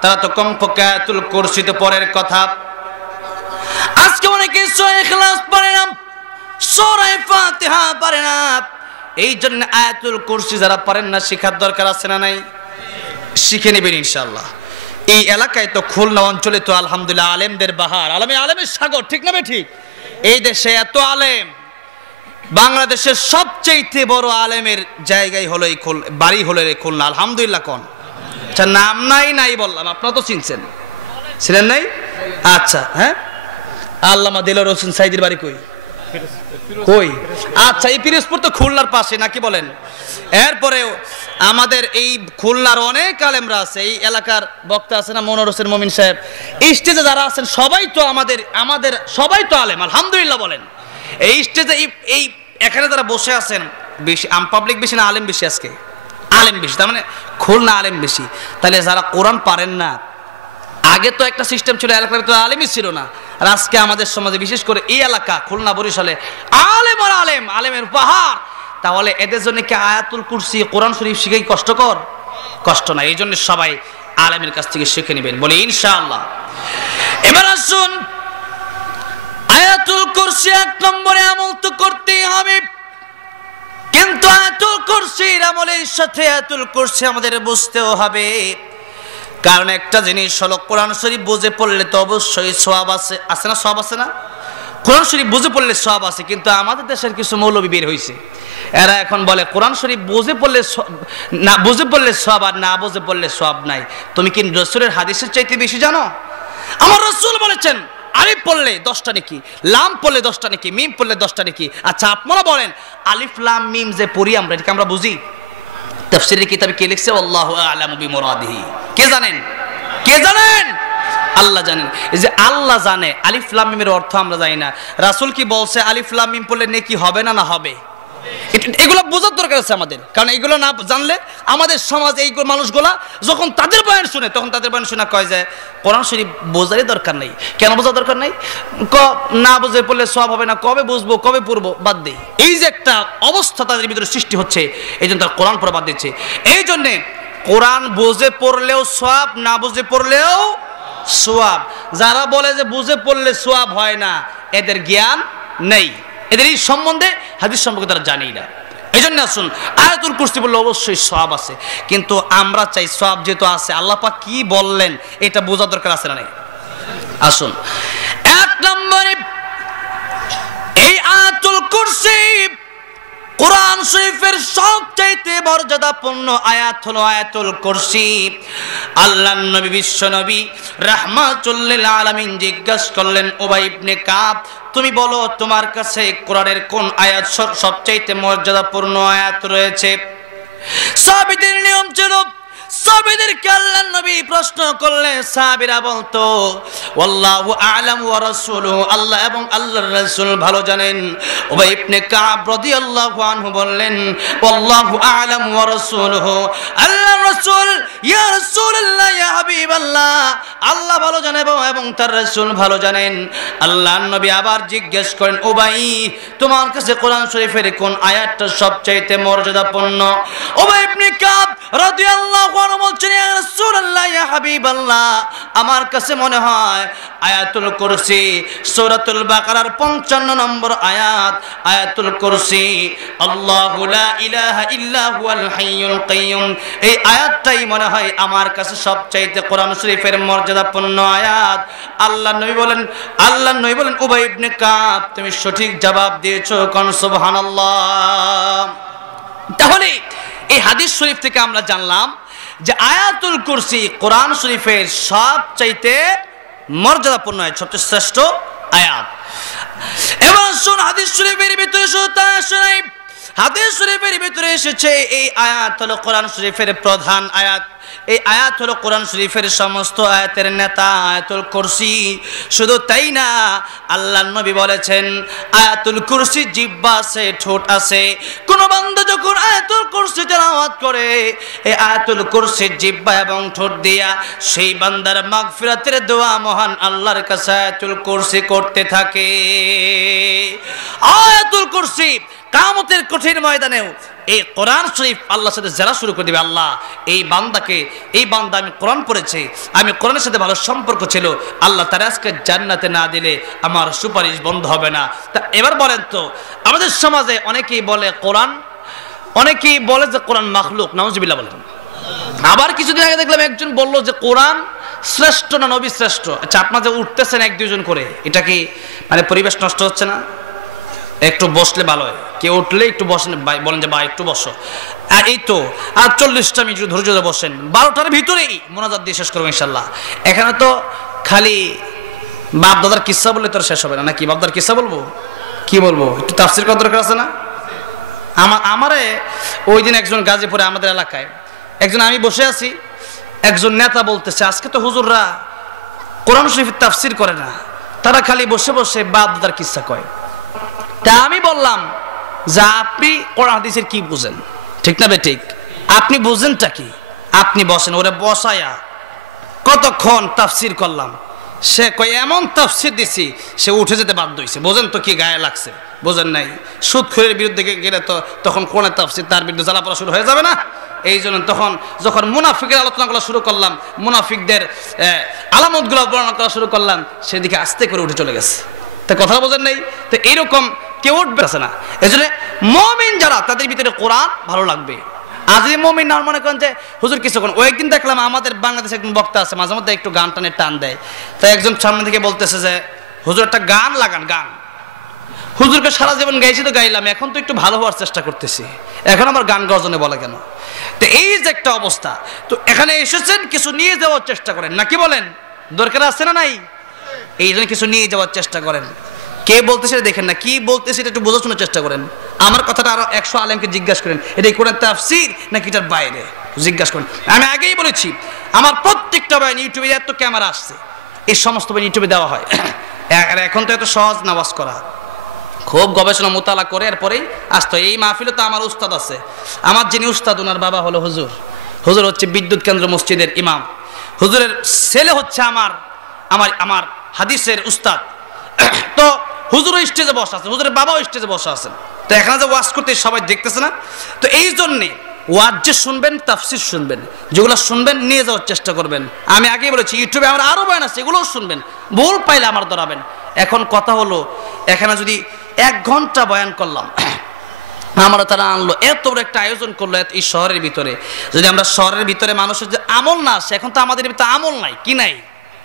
তারা তো কমপক্ষে আয়াতুল কুরসি তো পরের কথা। আজকে অনেকে সূরা ইখলাস পড়ে না, সূরা ফাতিহা পারে না। এই জন্য আয়াতুল কুরসি যারা পারেন না, শিখার দরকার আছে না নাই? শিখে নেবেন ইনশাআল্লাহ। এই এলাকায় তো খুলনা অঞ্চলে তো আলহামদুলিল্লাহ আলেমদের বাহার, আলেমের সাগর, ঠিক না ঠিক? এই দেশে এত আলেম, বাংলাদেশের সবচেয়ে বড় আলেমের জায়গায় হলো এই বাড়ি হলো এই খুলনা, আলহামদুলিল্লাহ। কোন? আচ্ছা, নাম নাই বললাম, আপনারা তো চিনছেন, ছিলেন নাই? আচ্ছা, হ্যাঁ, আল্লামা দিলওয়ার হোসেন সাইদির বাড়ি কই? আচ্ছা, এই পিরোজপুর তো খুলনার পাশে, নাকি বলেন? এরপরে আমাদের এই খুলনার অনেক আলেমরা আছে, এই এলাকার বক্তা আছে না মনোর হোসেন মমিন সাহেব, এই স্টেজে যারা আছেন সবাই তো আমাদের সবাই তো আলেম, আলহামদুলিল্লাহ বলেন। এই স্টেজে এই এখানে যারা বসে আছেন, বেশি পাবলিক বেশি না আলেম বেশি? আজকে আলেম বেশি, তার মানে খুলনা আলেম বেশি। তাহলে যারা কোরআন পারেন না, আগে তো একটা সিস্টেম ছিল, এলাকার ভিতরে আলেমই ছিল না। আর আজকে আমাদের সমাজে বিশেষ করে এই এলাকা খুলনা বরিশালে আলেমের পাহাড়। তাহলে এদের জন্য কি আয়াতুল কুরসি কোরআন শরীফ শিখাই কষ্টকর? কষ্ট না, এই জন্য সবাই আলেমের কাছ থেকে শিখে নেবেন, বলে ইনশাআল্লাহ। এবার আসুন, আয়াতুল কুরসি 1 নম্বরে আমল তো করতেই হবে, কিন্তু আয়াতুল কুরসির আমলের সাথে আয়াতুল কুরসি আমাদের বুঝতেও হবে কারণ একটা জিনিস হলো কোরআন শরীফ বুঝে পড়লে তো অবশ্যই সওয়াব আছে, আছে না? সওয়াব আছে না? কোরআন শরীফ বুঝে পড়লে সওয়াব আছে। কিন্তু আমাদের দেশের কিছু মৌলবী বের হয়েছে, এরা এখন বলে কোরআন শরীফ বুঝে পড়লে না, বুঝে পড়লে সওয়াব আর না বুঝে পড়লে সওয়াব নাই। তুমি কি রাসূলের হাদিসের চাইতে বেশি জানো? আমার রাসূল বলেছেন আলিফ পড়লে 10টা নেকি, লাম পড়লে 10টা নেকি, মিম পড়লে 10টা নেকি। আচ্ছা আপনারা বলেন আলিফ লাম মিম যে পড়ি আমরা, এটা আমরা বুঝি? তাফসীরের কিতাবে কে লিখছে? আল্লাহু আ'লামু বিমুরাদিহি। কে জানেন? কে জানেন? আল্লাহ জানেন। এই যে আল্লাহ জানে, আলিফ লাম মিমের অর্থ আমরা জানি না। রাসূল কি বলছে আলিফ লাম মিম পড়লে নেকি হবে না, না হবে? এগুলো বোঝার দরকার আছে আমাদের, কারণ এগুলো না জানলে আমাদের সমাজ এই মানুষগুলা যখন তাদের বয়ান শুনে তখন তাদের বয়ান শুনে কয় যায় কোরআন শরীফ বোঝারই দরকার নেই। কেন বোঝার দরকার নেই? না বুঝে পড়লে সওয়াব হবে না, কবে বুঝবো কবে পড়বো, বাদ দেই। এই যে একটা অবস্থা তাদের ভিতরে সৃষ্টি হচ্ছে, এই জন্য তারা কোরআন পড়া বাদ দিচ্ছে। এই জন্যে কোরআন বুঝে পড়লেও সওয়াব, না বুঝে পড়লেও সওয়াব। যারা বলে যে বুঝে পড়লে সওয়াব হয় না, এদের জ্ঞান নেই, এদের এই সম্বন্ধে হাদিস সম্পর্কে তারা জানেই না। এই জন্য আসুন আয়াতুল কুরসি বললে অবশ্যই সওয়াব আছে, কিন্তু আমরা চাই সওয়াব যেহেতু আছে, আল্লাহ পাক কি বললেন এটা বোঝা দরকার আছে না নাই? আসুন, এক নম্বরে এই আয়াতুল কুরসি কোরআন শরীফের সবচাইতে মর্যাদাপূর্ণ আয়াত হলো আয়াতুল কুরসি। আল্লাহর নবী বিশ্ব নবী রাহমাতুল লিল আলামিন জিজ্ঞাসা করলেন উবাই ইবনে কাব, তুমি বলো তোমার কাছে কোরআনের কোন আয়াত সবচাইতে মর্যাদাপূর্ণ আয়াত রয়েছে? সাহাবীদের নিয়ম ছিল, সাহাবীদেরকে আল্লাহর নবী প্রশ্ন করলে সাহাবীরা বলতো ওয়াল্লাহু আ'লামু ওয়া রাসূলুহু, আল্লাহ এবং আল্লাহর রাসূল ভালো জানেন। উবাই ইবনে কাব রাদিয়াল্লাহু আনহু বললেন ওয়াল্লাহু আ'লামু ওয়া রাসূলুহু, আল্লাহর রাসূল ইয়া রাসূলুল্লাহ ইয়া হাবিবাল্লাহ, আল্লাহ ভালো জানেন এবং তার রাসূল ভালো জানেন। আল্লাহর নবী আবার জিজ্ঞেস করেন উবাই তোমার কাছে কোরআন শরীফের কোন আয়াতটা সবচাইতে মর্যাদাপূর্ণ? উবাই ইবনে কাব রাদিয়াল্লাহু বলছেন ইয়া রাসূলুল্লাহ ইয়া হাবিবাল্লাহ, আমার কাছে মনে হয় আয়াতুল কুরসি, সূরাতুল বাকারার 55 নম্বর আয়াত, আয়াতুল কুরসি আল্লাহু লা ইলাহা ইল্লা হুয়াল হাইয়ুল কাইয়ুম, এই আয়াতটাই মনে হয় আমার কাছে সবচাইতে কোরআন শরীফের মর্যাদাপূর্ণ আয়াত। আল্লাহর নবী বলেন উবাই ইবনে কাব তুমি সঠিক জবাব দিয়েছো, কোন সুবহানাল্লাহ। তাহলে এই হাদিস শরীফ থেকে আমরা জানলাম যে আয়াতুল কুরসি কোরআন শরীফের সবচাইতে মর্যাদাপূর্ণ আয়াত, সবচেয়ে শ্রেষ্ঠ আয়াত। এবার শুন হাদিস শরীফের ভিতরে শোনাই, হাদিস শরীফের ভিতরে এসেছে এই আয়াত হলো কোরআন শরীফের প্রধান আয়াত। এই আয়াত হলো কোরআন শরীফের সমস্ত আয়াতের নেতা, আয়াতুল কুরসি। শুধু তাই না, আল্লাহর নবী বলেছেন আয়াতুল কুরসি জিহ্বা আছে, ঠোঁট আছে। কোন বান্দা যখন আয়াতুল কুরসি তেলাওয়াত করে, এই আয়াতুল কুরসি জিহ্বা এবং ঠোঁট দিয়া সেই বান্দার মাগফিরাতের দোয়া মহান আল্লাহর কাছে আয়াতুল কুরসি করতে থাকে। আয়াতুল কুরসি কিয়ামতের কঠিন ময়দানেও এই কোরআন শরীফ আল্লাহর সাথে যারা শুরু করে দিবে, আল্লাহ এই বান্দা আমি কোরআন পড়েছি, আমি কোরআনের সাথে ভালো সম্পর্ক ছিল, আল্লাহ তার আজকে জান্নাতে না দিলে আমার সুপারিশ বন্ধ হবে না। তা এবার বলেন তো, আমাদের সমাজে অনেকেই বলে যে কোরআন মাখলুক, নাউজুবিল্লাহ বলেন। আবার কিছুদিন আগে দেখলাম একজন বলল যে কোরআন শ্রেষ্ঠ না নবী শ্রেষ্ঠ। আচ্ছা আপনারা যে উঠতেছেন এক দুইজন করে, এটা কি মানে পরিবেশ নষ্ট হচ্ছে না? একটু বসলে ভালো হয়, কেউ উঠলে একটু বসেন, বলেন যে ভাই একটু বসো। আর এই তো আর 40টা মিনিট ধৈর্য ধরে বসেন, 12টার ভিতরেই মোনাজাত দিয়ে শেষ করবো ইনশাল্লাহ। এখানে তো খালি বাপ দাদার কিস্সা বললে তো শেষ হবে না, নাকি? বাপ দাদার কিস্সা বলবো, কি বলবো? একটু তাফসীর করার দরকার আছে না? আমারে ওই দিন একজন গাজীপুরে আমাদের এলাকায় একজন, আমি বসে আছি, একজন নেতা বলতেছে আজকে তো হুজুররা কোরআন শরীফের তাফসীর করে না, তারা খালি বসে বসে বাপ দাদার কিস্সা কয়। তা আমি বললাম যে আপনি কোরআন হাদিসের কি বুঝেন? ঠিক না বে ঠিক? আপনি বুঝেনটা কি? আপনি বসেন, ওরে বসায়া কতক্ষণ তাফসীর করলাম, সে কয় এমন তাফসীর দিছি সে উঠে যেতে বাধ্য হয়েছে। বোঝেন তো কি গায়ে লাগছে? বোঝেন নাই? সুদখোরের বিরুদ্ধে গেলে তো তখন কোরআনের তাফসীর তার বিরুদ্ধে জ্বালাপড়া শুরু হয়ে যাবে না? এই জন্য তখন যখন মুনাফিকের আলোচনা করা শুরু করলাম, মুনাফিকদের আলামতগুলো বর্ণনা করা শুরু করলাম, সেদিকে আস্তে করে উঠে চলে গেছে। তা কথা বোঝেন নাই? তো এইরকম কেউ উঠবে না। এই জন্য মুমিন যারা, তাদের ভিতরে কোরআন ভালো লাগবে। আজরি মুমিন না মনে করেন যে হুজুর কিছু কোন। ওই একদিন দেখলাম আমাদের বাংলাদেশে একজন বক্তা আছে, মাঝে মধ্যে একটু গান টানে টান দেয়। তো একজন সামনে থেকে বলতেছে যে হুজুর একটা গান লাগান, গান। হুজুরকে সারা জীবন গাইছি তো গাইলাম, এখন তো একটু ভালো হওয়ার চেষ্টা করতেছি, এখন আবার গান গর্জনে বলে কেন? তো এই যে একটা অবস্থা। তো এখানে এসেছেন কিছু নিয়ে যাওয়ার চেষ্টা করেন, নাকি বলেন? দরকার আছে না নাই? এই জন্য কিছু নিয়ে যাওয়ার চেষ্টা করেন। কে বলতেছে দেখেন না, কি বলতেছে এটা একটু বোঝার চেষ্টা করেন। আমার কথাটা আরো 100 আলেমকে জিজ্ঞাসা করেন, এটা কোরআন তাফসীর নাকি এটার বাইরে, জিজ্ঞাসা করেন। আমি আগেই বলেছি আমার প্রত্যেকটা বয়ান ইউটিউবে এত ক্যামেরা আসছে, এই সমস্ত বয়ান ইউটিউবে দেওয়া হয়। আর এখন তো এত সহজ নামাজ করা, খুব গবেষণা মোতালা করে এরপরেই আসতো। এই মাহফিলে তো আমার উস্তাদ আছে, আমার যিনি উস্তাদ ওনার বাবা হলো হুজুর। হুজুর হচ্ছে বিদ্যুৎ কেন্দ্র মসজিদের ইমাম, হুজুরের ছেলে হচ্ছে আমার আমার আমার হাদিসের উস্তাদ। তো হুজুরও স্টেজে বসা আছে, হুজুরের বাবাও স্টেজে বসা আছেন। তো এখানে যে ওয়াজ করতে সবাই দেখতেছে না, তো এই জন্যে ওয়াজ যে শুনবেন তাফসীর শুনবেন, যেগুলো শুনবেন নিয়ে যাওয়ার চেষ্টা করবেন। আমি আগেই বলেছি ইউটিউবে আমার আরও বয়ান আছে, এগুলোও শুনবেন, ভুল পাইলে আমার ধরাবেন। এখন কথা হলো এখানে যদি 1 ঘন্টা বয়ান করলাম, আমরা তারা আনলো এত বড় একটা আয়োজন করলো এই শহরের ভিতরে, যদি আমরা শহরের ভিতরে মানুষের যে আমল না আসে, এখন তো আমাদের ভিতরে আমল নাই, কি নাই?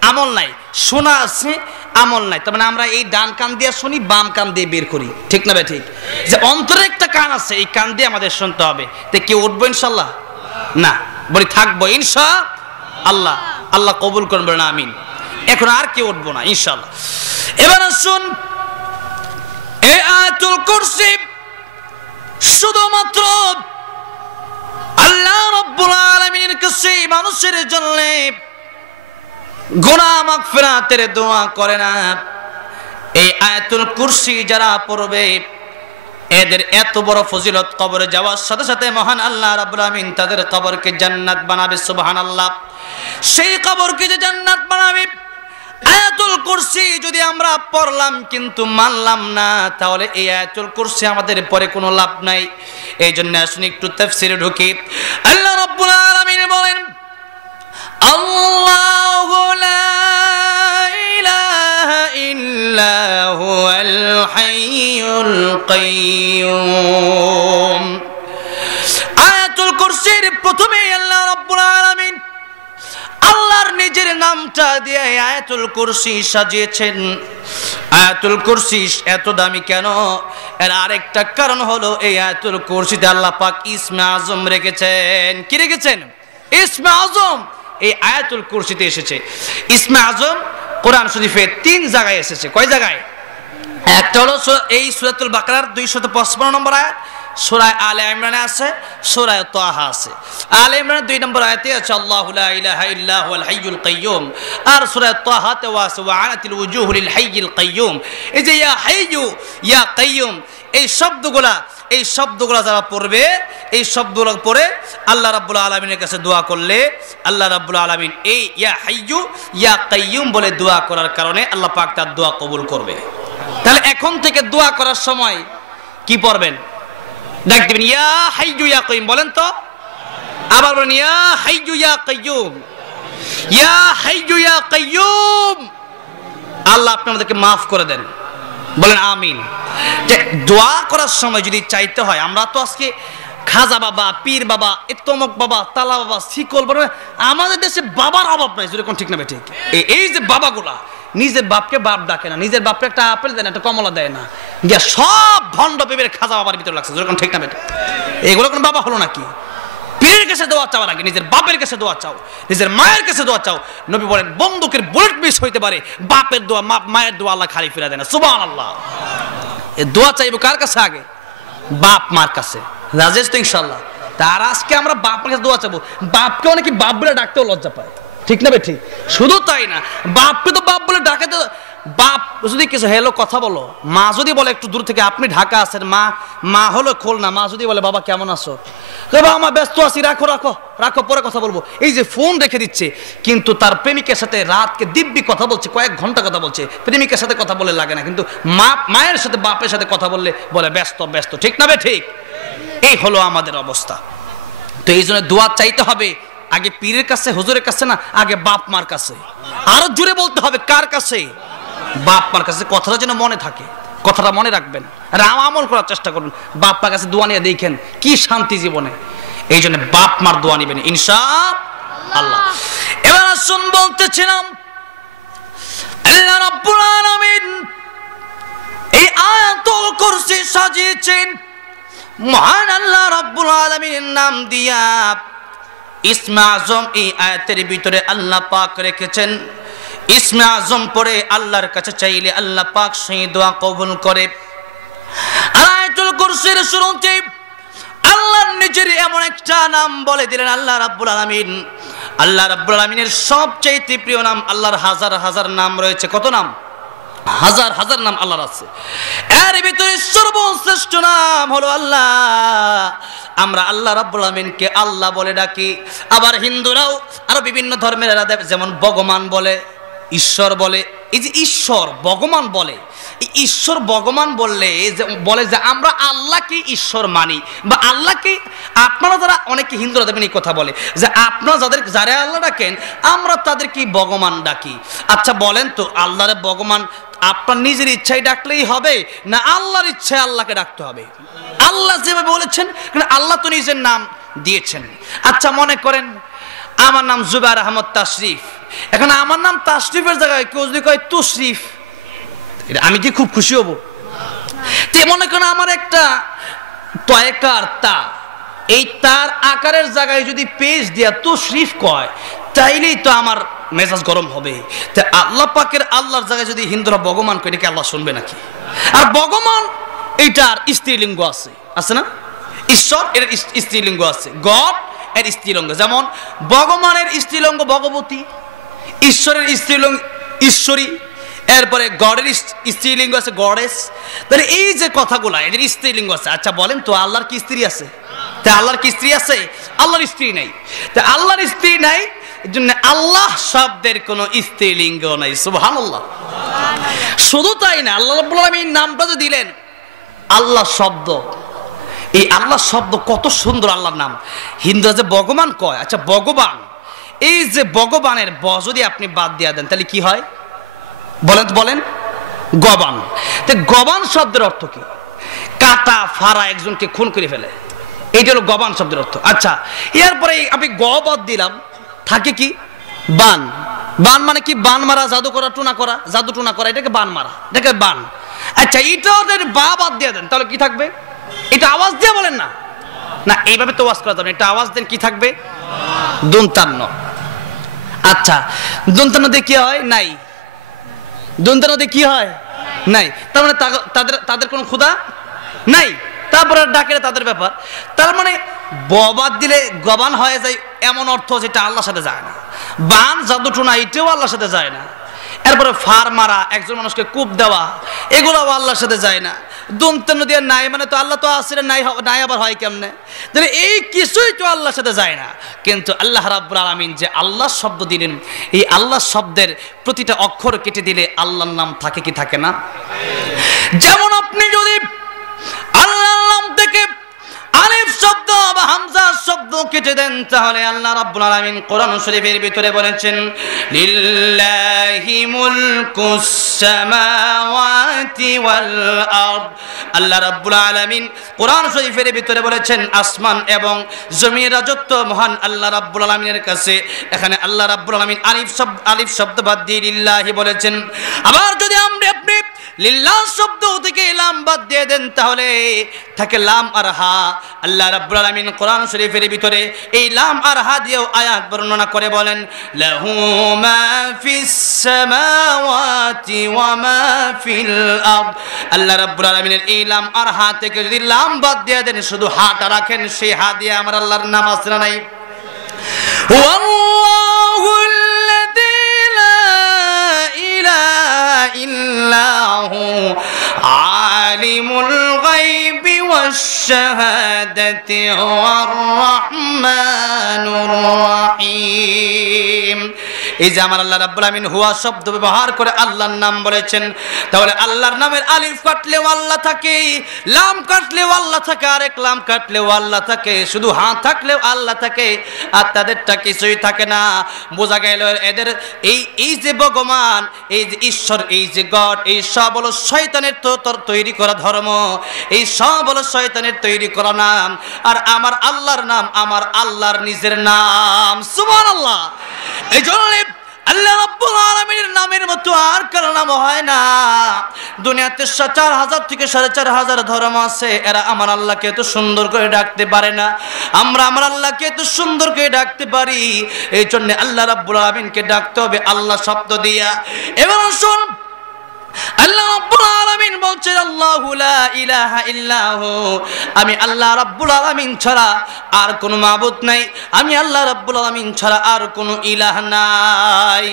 আমল নাই। শোনা আছে, আমল নাই। তার মানে আমরা এই ডান কান দিয়ে শুনি, বাম কান দিয়ে বের করি, ঠিক না ভাই? ঠিক। যে অন্তরে একটা কান আছে, এই কান দিয়ে আমাদের শুনতে হবে। তো কেউ উঠবো ইনশাল্লাহ? না, বলি থাকবো ইনশাআল্লাহ। আল্লাহ কবুল করবেন, আমিন। এখন আর কেউ উঠবো না ইনশাআল্লাহ। এবার আসুন, এই আয়াতুল কুরসি শুধুমাত্র আল্লাহ রাব্বুল আলামিনের কাছে মানুষের জন্য গুনাহ মাগফিরাতের দোয়া করে না। এই আয়াতুল কুরসি যারা পড়বে এদের এত বড় ফজিলত, কবরে যাওয়ার সাথে সাথে মহান আল্লাহ রাব্বুল আমিন তাদের কবরকে জান্নাত বানাবে। সুবহানাল্লাহ। সেই কবরকে যে জান্নাত বানাবে, আয়াতুল কুরসি যদি আমরা পড়লাম কিন্তু মানলাম না, তাহলে এই আয়াতুল কুরসি আমাদের পরে কোনো লাভ নাই। এই জন্য আসুন একটু তাফসীরে ঢুকি। আল্লাহ রাব্বুল আলামিন বলেন, আল্লাহু লা ইলাহা ইল্লা হুয়াল হাইয়ুল কাইয়্যুম। আয়াতুল কুরসির প্রথমে আল্লাহ রাব্বুল আলামিন আল্লাহর নিজের নামটা দিয়ে আয়াতুল কুরসি সাজিয়েছেন। আয়াতুল কুরসি এত দামি কেন? এর আরেকটা কারণ হলো এই আয়াতুল কুরসিতে আল্লাহ পাক ইসমে আজম রেখেছেন। কি রেখেছেন? ইসমে আজম এই আয়াতুল কুরসিতে এসেছে। ইসমে আজম কোরআন শরীফে 3 জায়গায় এসেছে। কয় জায়গায়? একটা হলো এই সূরাতুল বাকারার 255 নম্বর আয়াত, সূরা আলে ইমরানে আছে, সূরা তাহা আছে। আলে ইমরানের 2 নম্বর আয়াতে আছে আল্লাহু লা ইলাহা ইল্লা হুয়াল হাইয়ুল কাইয়্যুম। আর সূরা তাহাতে আছে ওয়া আনাতিল ওয়ুজুহু লিল হাইয়িল কাইয়্যুম। এই যে ইয়া হাইয়্যু ইয়া কাইয়্যুম, এই শব্দগুলা যারা পড়বে, এই শব্দগুলো পড়ে আল্লাহ রাব্বুল আলামিনের কাছে দোয়া করলে আল্লাহ রাব্বুল আলামিন এই ইয়া হাইয়্যু ইয়া কাইয়্যুম বলে দোয়া করার কারণে আল্লাহ পাক তার দোয়া কবুল করবে। তাহলে এখন থেকে দোয়া করার সময় কি পড়বেন? ডাক দিবেন ইয়া হাইয়্যু ইয়া কাইয়্যুম, বলেন তো, আবার বলেন ইয়া হাইয়্যু ইয়া কাইয়্যুম, ইয়া হাইয়্যু ইয়া কাইয়্যুম। আল্লাহ আপনি আমাদেরকে মাফ করে দেন, বলেন আমিন। যে দোয়া করার সময় যদি চাইতে হয়, আমরা তো আজকে খাজা বাবা, পীর বাবা, তমক বাবা, তালা বাবা, শিকল বাবা, আমাদের দেশে বাবার অভাব নাই, যেরকম ঠিক না ঠিক? এই যে বাবাগুলা নিজের বাপকে বাপ ডাকে না, নিজের বাপকে একটা আপেল দেয় না, একটা কমলা দেয় না, গিয়া সব ভণ্ড পেবের খাজা বাবার ভিতরে লাগছে, যেরকম ঠিক না বেটা? এগুলো কোন বাবা হলো নাকি? পীরের কাছে দোয়া চাওয়ার আগে নিজের বাপের কাছে দোয়া চাও, নিজের মায়ের কাছে দোয়া চাও। নবী বলেন বন্দুকের বুলেট মিস হইতে পারে, বাপের দোয়া মায়ের দোয়া আল্লাহ খালি ফিরা দেয় না। সুবহানাল্লাহ। এই দোয়া চাইবো কার কাছে? আগে বাপ মার কাছে। রাজেশ তো ইনশাআল্লাহ। তার আজকে আমরা বাপের কাছে দোয়া চাবো, বাপকে অনেকে বাপ বলে ডাকতেও লজ্জা পায়, ঠিক না ঠিক? শুধু তাই না, বাপকে তো বাপ বলে ডাকে, তো বাপ যদি কিছু হেলো কথা বলো, মা যদি বলে একটু দূর থেকে আপনি ঢাকা আছেন, মা হলো খুলনা, মা যদি বলে বাবা কেমন আছো, বাবা আমার ব্যস্ত আছি, রাখো রাখো রাখো, পরে কথা বলবো, এই যে ফোন রেখে দিচ্ছে। কিন্তু তার প্রেমিকের সাথে রাতকে দিব্যি কথা বলছে, কয়েক ঘন্টা কথা বলছে, প্রেমিকের সাথে কথা বলে লাগে না, কিন্তু মায়ের সাথে বাপের সাথে কথা বললে বলে ব্যস্ত ব্যস্ত, ঠিক না ঠিক? এই হলো আমাদের অবস্থা। তো এই জন্য দোয়া চাইতে হবে আগে পীরের কাছে, হুজুরের কাছে না, আগে বাপ মার কাছে। আরো জোরে বলতে হবে, কার কাছে? বাপ মার কাছে। কথাটা যেন মনে থাকে, কথাটা মনে রাখবেন, আর আমল করার চেষ্টা করুন। বাপ মার কাছে দোয়া নিয়ে দেখেন কি শান্তি জীবনে। এই জন্য বাপ মার দোয়া নিবেন ইনশাআল্লাহ। এবার আসুন বলতেছিলাম আল্লাহ রাব্বুল আলামিন এই আয়াতুল কুরসি সাজিয়েছেন মহান আল্লাহ রাব্বুল আলামিনের নাম দিয়া। ইসমে আজম এই আয়াতের ভিতরে আল্লাহ পাক রেখেছেন। ইসমে আজম পড়ে আল্লাহর কাছে চাইলে আল্লাহ পাক সেই দোয়া কবুল করে। আয়াতুল কুরসির শুরুতে আল্লাহ নিজের এমন একটা নাম বলে দিলেন আল্লাহ রাব্বুল আলামিন। আল্লাহ রাব্বুল আলামিনের সবচেয়ে প্রিয় নাম, আল্লাহর হাজার হাজার নাম রয়েছে। কত নাম? হাজার হাজার নাম আল্লাহর আছে। এর ভিতরে সর্বশ্রেষ্ঠ নাম হলো আল্লাহ। আমরা আল্লাহ রাব্বুল আলামিনকে আল্লাহ বলে ডাকি। আবার হিন্দুরাও আরো বিভিন্ন ধর্মের যেমন ভগবান বলে, ঈশ্বর বলে। এই যে ঈশ্বর ভগবান বলে, এই ঈশ্বর ভগবান বললে বলে যে আমরা আল্লাহকে ঈশ্বর মানি, বা আল্লাহকে আপনারা যারা অনেকে হিন্দুরা দেখবেন এই কথা বলে যে আপনারা যারা আল্লাহ ডাকেন আমরা তাদেরকে ভগবান ডাকি। আচ্ছা বলেন তো আল্লাহরে ভগবান আপনার নিজের ইচ্ছায় ডাকলেই হবে না আল্লাহর ইচ্ছায় আল্লাহকে ডাকতে হবে? আল্লাহ যেভাবে বলেছেন, কারণ আল্লাহ তো নিজের নাম দিয়েছেন। আচ্ছা মনে করেন আমার নাম জুবাইর আহমদ তাশরিফ, এখন আমার নাম তাশরিফের জায়গায় কেউ যদি কয় তুশরিফ, আমি কি খুব খুশি হব? তো মনে করেন আমার একটা তয়কার তা, এই তার আকারের জায়গায় যদি পেজ দিয়া তুশরিফ কয় তাইলেই তো আমার মেজাজ গরম হবে। তা আল্লাহ পাকের আল্লাহর জায়গায় যদি হিন্দুরা ভগবান কয় এটাকে আল্লাহ শুনবে নাকি? আর ভগবান এইটার স্ত্রীলিঙ্গ আছে, আছে না? ঈশ্বর এর স্ত্রীলিঙ্গ আছে, গড এর স্ত্রীলিঙ্গ। যেমন ভগবানের স্ত্রীলিঙ্গ ভগবতী, ঈশ্বরের স্ত্রীলিঙ্গ ঈশ্বরী, এরপরে গডের স্ত্রীলিঙ্গ আছে গডেস। তাহলে এই যে কথাগুলা এদের স্ত্রীলিঙ্গ আছে। আচ্ছা বলেন তো আল্লাহর কি স্ত্রী আছে? তা আল্লাহর কি স্ত্রী আছে? আল্লাহর স্ত্রী নাই। তা আল্লাহর স্ত্রী নাই, এর জন্য আল্লাহ শব্দের কোনো স্ত্রীলিঙ্গ নাই। সুবহানাল্লাহ। শুধু তাই না, আল্লাহ রাব্বুল আলামিন নামটা যে দিলেন আল্লাহ শব্দ, এই আল্লাহ শব্দ কত সুন্দর আল্লাহর নাম। হিন্দুরা যে ভগবান কয়, আচ্ছা ভগবান, এই যে ভগবানের ব যদি আপনি বাদ দিয়া দেন তাহলে কি হয় বলেন? বলেন গবান। তো গবান শব্দের অর্থ কি? কাটা ফাড়া একজনকে খুন করে ফেলে, এইটা হলো গবান শব্দের অর্থ। আচ্ছা এরপরে আমি গ বাদ দিলাম, থাকে কি? বান। বান মানে কি? বান মারা, জাদু করা, টুনা করা, জাদু টুনা করা, এটাকে বান মারা, এটাকে বান। আচ্ছা এটা ওদের বা বাদ দিয়ে দেন তাহলে কি থাকবে? এটা আওয়াজ দিয়ে বলেন না, না এইভাবে তো আওয়াজ করা যাবে না, এটা আওয়াজ দেন কি থাকবে? দন্তান্ন। আচ্ছা দন্তান্ন দিয়ে কি হয়? নাই। দন্তান্ন দিয়ে কি হয়? নাই। তার মানে তাদের কোনো ক্ষুধা নাই, তারপরে ডাকে তাদের ব্যাপার। তার মানে বাদ দিলে গবান হয়ে যায় এমন অর্থ যেটা আল্লাহর সাথে যায় না। বান, জাদু টুনা এটাও আল্লাহর সাথে যায় না। এরপরে ফার মারা, একজন মানুষকে কূপ দেওয়া, এগুলোও আল্লাহর সাথে যায় না। দন্তান্ন দিয়ে নাই মানে তো আল্লাহ তো আসলে নাই আবার হয় কেমনে? তাহলে এই কিছুই তো আল্লাহর সাথে যায় না। কিন্তু আল্লাহ রাব্বুল আলামিন যে আল্লাহ শব্দ দিলেন, এই আল্লাহ শব্দের প্রতিটা অক্ষর কেটে দিলে আল্লাহর নাম থাকে কি থাকে না? যেমন আপনি যদি আল্লাহর নাম থেকে আলিফ শব্দ বা হামজা শব্দ কেটে দেন তাহলে আল্লাহ রাব্বুল আলামিন কোরআন শরীফের ভিতরে বলেছেন লিল্লাহি মুলকুস সামাওয়াতি ওয়াল আরদ। আল্লাহ রাব্বুল আলামিন কোরআন শরীফের ভিতরে বলেছেন আসমান এবং জমিনের রাজত্ব মহান আল্লাহ রাব্বুল আলামিনের কাছে। এখানে আল্লাহ রাব্বুল আলামিন আলিফ শব্দ বাদ দিয়ে লিল্লাহি বলেছেন। আবার যদি আপনি লিল্লাহ শব্দ থেকে লাম বাদ দিয়ে দেন তাহলে থাকে লাম আর হা। আল্লাহ রাব্বুল আলামিন কোরআন শরীফের ভিতরে এই লাম আর হা দিয়েও আয়াত বর্ণনা করে বলেন লাহু মা ফিস সামাওয়াতি ওয়া মা ফিল আরদ। আল্লাহ রাব্বুল আলামিনের এই লাম আর হা থেকে যদি লাম বাদ দিয়ে দেন শুধু হাটা রাখেন, সেই হা দিয়ে আমার আল্লাহর নাম আছে না নাই? ওয়াল্লাহুল্লাযী লা ইলাহা ইল্লাহু আলিমুল গায়বি ওয়াশ শাহাদাতি ওয়ার রাহমানুর রাহিম। এই যে আমার আল্লাহ রাব্বুল আলামিন হুয়া শব্দ ব্যবহার করে আল্লাহর নাম বলেছেন, তাহলে আল্লাহর নামের আলিফ কাটলেও আল্লাহ থাকে, লাম কাটলেও আল্লাহ থাকে, আরেক লাম কাটলেও আল্লাহ থাকে, শুধু হা থাকলেও আল্লাহ থাকে, আর তাদেরটা কিছুই থাকে না। বোঝা গেল এদের এই যে ভগবান, এই যে ঈশ্বর, এই যে গড, এই সব হলো শয়তানের তৈরি করা ধর্ম, এই সব হলো শয়তানের তৈরি করা নাম। আর আমার আল্লাহর নাম আমার আল্লাহর নিজের নাম, সুবহানাল্লাহ। এই জন্য আল্লাহ রাব্বুল আলামিনের নামের মতো আর কারো নাম হয় না। দুনিয়াতে 4000 থেকে 4500 ধর্ম আছে, এরা আমার আল্লাহকে এত সুন্দর করে ডাকতে পারে না, আমরা আমার আল্লাহকে এত সুন্দর করে ডাকতে পারি। এই জন্য আল্লাহ রাব্বুল আলামিনকে ডাকতে হবে আল্লাহ শব্দ দিয়া। এবার শুন, আল্লাহ রাব্বুল আলামিন বলছেন আল্লাহু লা ইলাহা ইল্লাহু, আমি আল্লাহ রাব্বুল আলামিন ছাড়া আর কোনো মাবুদ নাই, আমি আল্লাহ রাব্বুল আলামিন ছাড়া আর কোনো ইলাহ নাই।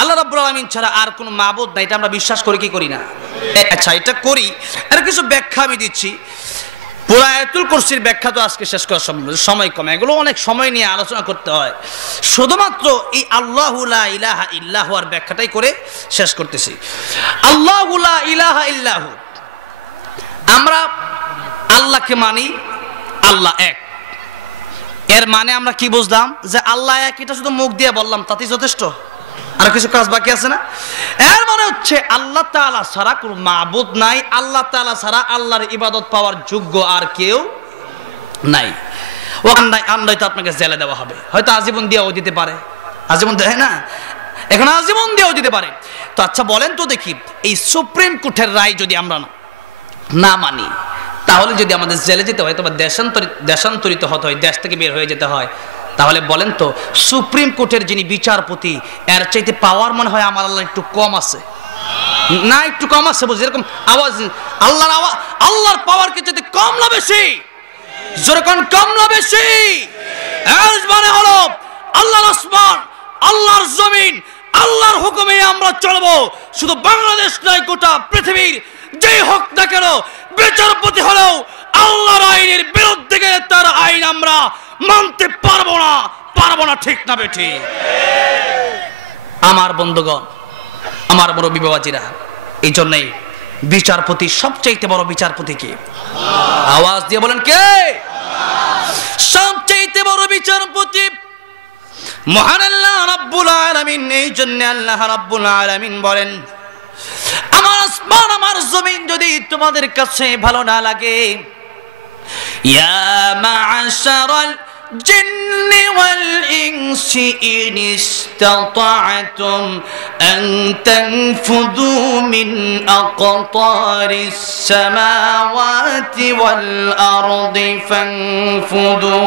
আল্লাহ রাব্বুল আলামিন ছাড়া আর কোনো মাবুদ নাই, এটা আমরা বিশ্বাস করি কি করি না? আচ্ছা, এটা করি। এর কিছু ব্যাখ্যা আমি দিচ্ছি। পুরা আয়াতুল কুরসির ব্যাখ্যা তো আজকে শেষ করা সম্ভব, সময় কম, এগুলো অনেক সময় নিয়ে আলোচনা করতে হয়। শুধুমাত্র এই আল্লাহু লা ইলাহা ইল্লাহু আর ব্যাখ্যাটাই করে শেষ করতেছি। আল্লাহু লা ইলাহা ইল্লাহু, আমরা আল্লাহকে মানি আল্লাহ এক। এর মানে আমরা কি বুঝলাম? যে আল্লাহ এক, এটা শুধু মুখ দিয়ে বললাম তাতেই যথেষ্ট, আর কিছু কাজ বাকি আছে না? এর মানে হচ্ছে আল্লাহ তাআলা ছাড়া কোনো মাবুদ নাই, আল্লাহ তাআলা ছাড়া আল্লাহর ইবাদত পাওয়ার যোগ্য আর কেউ নাই। ও আন্দাই তো আপনাকে জেলে দেওয়া হবে, হয়তো আজীবন দিয়েও দিতে পারে, আজীবন দেয় না, এখন আজীবন দিয়েও দিতে পারে। তো আচ্ছা বলেন তো দেখি, এই সুপ্রিম কোর্টের রায় যদি আমরা না মানি, তাহলে যদি আমাদের জেলে যেতে হয়, তবে দেশান্তরিত হতে হয়, দেশ থেকে বের হয়ে যেতে হয়, তাহলে বলেন তো সুপ্রিম কোর্টের যিনি বিচারপতি, এর চাইতে পাওয়ার মনে হয় আমার আল্লাহ একটু কম আছে না? একটু কম আছে বুঝি, এরকম আওয়াজ আল্লাহর পাওয়ার কে চাইতে কম না বেশি? যেরকম কম না বেশি? এর মানে হলো আল্লাহর আসমান, আল্লাহর জমিন, আল্লাহর হুকুমে আমরা চলবো। শুধু বাংলাদেশ নয়, গোটা পৃথিবীর যেই হোক না কেন, বিচারপতি হলেও আল্লাহর আইনের বিরুদ্ধে গেলে তার আইন আমরা মানতে পারবো না, ঠিক না বেঠি? আমার বন্ধুগণ, আমার মুরব্বী বাবাজিরা, এই জন্যই বিচারপতি, সবচাইতে বড় বিচারপতি কে? আওয়াজ দিয়ে বলেন কে? সবচাইতে বড় বিচারপতি মহান আল্লাহ রাব্বুল আলামিন। এই জন্য আল্লাহ রাব্বুল আলামিন বলেন, আমার আসমান আমার জমিন যদি তোমাদের কাছে ভালো না লাগে, ইয়া মা'শারাল জিন্নি ওয়াল ইনসি ইন ইসতাতা'তুম আন তানফুযু মিন আকতারিস সামাওয়াতি ওয়াল আরদি ফানফুযু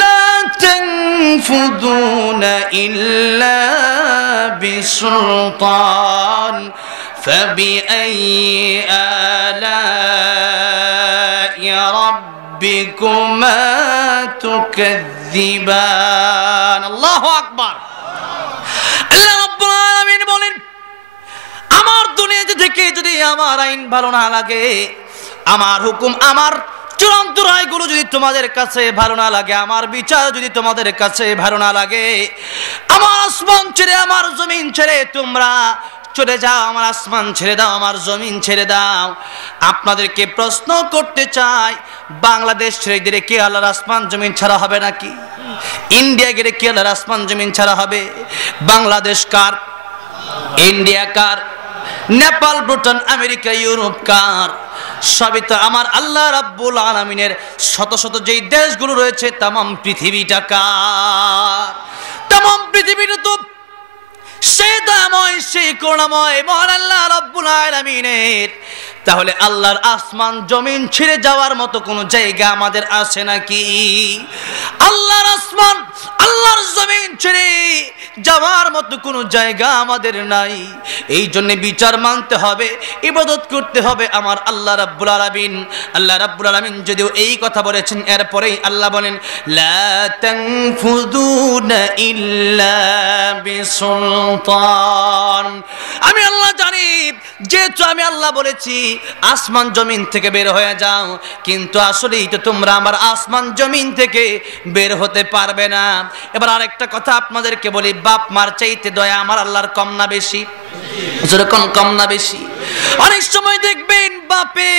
লা তানফুযুনা ইল্লা বিসুলতান فبأي آلاء ربكما تكذبان الله أكبر আল্লাহ রাব্বুল আলামিন বলেন, আমার দুনিয়াতে থেকে যদি আমার আইন ভালো না লাগে, আমার হুকুম, আমার চূড়ান্ত রায়গুলো যদি তোমাদের কাছে ভালো না লাগে, আমার বিচার যদি তোমাদের কাছে ভালো না লাগে, আমার আসমান ছেড়ে আমার জমিন ছেড়ে তোমরা চলে যাও, আমার আসমান ছেড়ে দাও, আমার জমিন ছেড়ে দাও। আপনাদেরকে প্রশ্ন করতে চাই, বাংলাদেশ ছেড়ে গেলে কি আল্লাহর আসমান জমিন ছাড়া হবে নাকি? ইন্ডিয়া গেলে কি আল্লাহর আসমান জমিন ছাড়া হবে? বাংলাদেশ কার? ইন্ডিয়া কার? নেপাল, ভুটান, আমেরিকা, ইউরোপ কার? সবই তো আমার আল্লাহ রাব্বুল আলামিনের। শত শত যেই দেশগুলো রয়েছে, তামাম পৃথিবীটা কার? তামাম পৃথিবীটা তো সেই দয়াময়, সেই করুণাময় মহান আল্লাহ রাব্বুল আলামিনের। তাহলে আল্লাহর আসমান জমিন ছেড়ে যাওয়ার মতো কোনো জায়গা আমাদের আছে নাকি? আল্লাহর আসমান, আল্লাহর জমিন ছেড়ে যাওয়ার মতো কোনো জায়গা আমাদের নাই। এই জন্য বিচার মানতে হবে, ইবাদত করতে হবে আমার আল্লাহ রাব্বুল আলামিন। আল্লাহ রাব্বুল আলামিন যদিও এই কথা বলেছেন, এরপরেই আল্লাহ বলেন, লা তানফুযুনা ইল্লা বিসুলতান। আমি আল্লাহ জানি, যেহেতু আমি আল্লাহ বলেছি আসমান জমিন থেকে বের হয়ে যাও, কিন্তু আসলেই তো তোমরা আমার আসমান জমিন থেকে বের হতে পারবে না। এবার আরেকটা কথা আপনাদেরকে বলি, বাপ মার চাইতে দয়া আমার আল্লাহর কম না বেশি? যেরকম কম না বেশি? অনেক সময় দেখবেন বাপে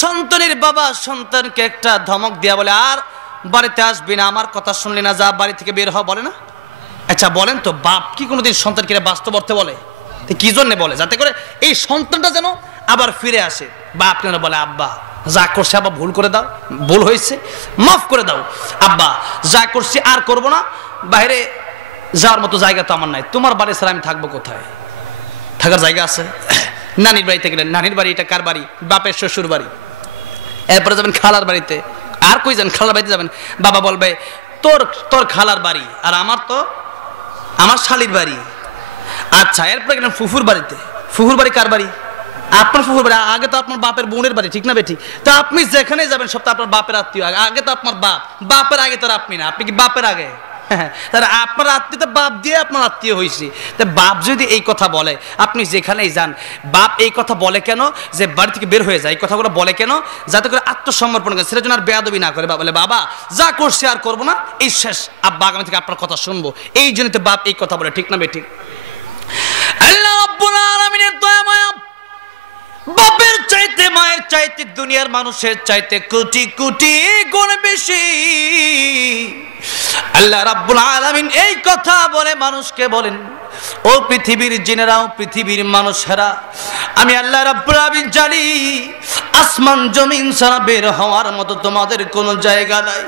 সন্তানের বাবা সন্তানকে একটা ধমক দিয়া বলে, আর বাড়িতে আসবি না, আমার কথা শুনলি না, যা বাড়ি থেকে বের হ, বলে না? আচ্ছা বলেন তো, বাপ কি কোনোদিন সন্তানকে বাস্তব অর্থে বলে? কি জন্য বলে? যাতে করে এই সন্তানটা যেন আবার ফিরে আসে। বাপ কেন বলে, আব্বা যা করছে আব্বা ভুল করে দাও, ভুল হয়েছে মাফ করে দাও, আব্বা যা করছি আর করব না, বাইরে যাওয়ার মতো জায়গা তো আমার নাই, তোমার বাড়ি ছাড়া আমি থাকবো কোথায়? থাকার জায়গা আছে? নানির বাড়িতে গেলেন, নানির বাড়ি এটা কার বাড়ি? বাপের শ্বশুর বাড়ি। এরপরে যাবেন খালার বাড়িতে, আর কই যান? খালার বাড়িতে যাবেন, বাবা বলবে তোর খালার বাড়ি, আর আমার তো আমার শালির বাড়ি। আচ্ছা এরপরে গেলেন ফুফুর বাড়িতে, ফুফুর বাড়ি কার বাড়ি? আপনার ফুফুর বাড়ি। আগে তো আপনার বাপের বোনের বাড়ি, ঠিক না বেঠিক? তো আপনি যেখানে যাবেন সব তো আপনার বাপের আত্মীয়, আগে তো আপনার বাপ, বাপের আগে তো আপনি না, আপনি কি বাপের আগে? তাহলে আপনার আত্মীয় তো বাপ দিয়ে আপনার আত্মীয় হয়েছে। তা বাপ যদি এই কথা বলে, আপনি যেখানেই যান, বাপ এই কথা বলে কেন যে বাড়ি থেকে বের হয়ে যায়? এই কথাগুলো বলে কেন? যাতে করে আত্মসমর্পণ করে, সেটা যেন আর বেয়াদবি না করে। বলে বাবা যা করছে আর করবো না, এই শেষ, আব্বা আগামী থেকে আপনার কথা শুনবো, এই জন্য তো বাপ এই কথা বলে, ঠিক না বেঠিক? আল্লাহ রাব্বুল আলামিনের দয়া মায়া বাপের চাইতে মায়ের চাইতে দুনিয়ার মানুষের চাইতে কোটি কোটি গুণ বেশি। আল্লাহ রাব্বুল আলামিন এই কথা বলে মানুষকে বলেন, ও পৃথিবীর জিনেরাও, পৃথিবীর মানুষেরা, আমি আল্লাহ রাব্বুল আলামিন জানি আসমান জমিন ছাড়া বের হওয়ার মতো তোমাদের কোনো জায়গা নাই,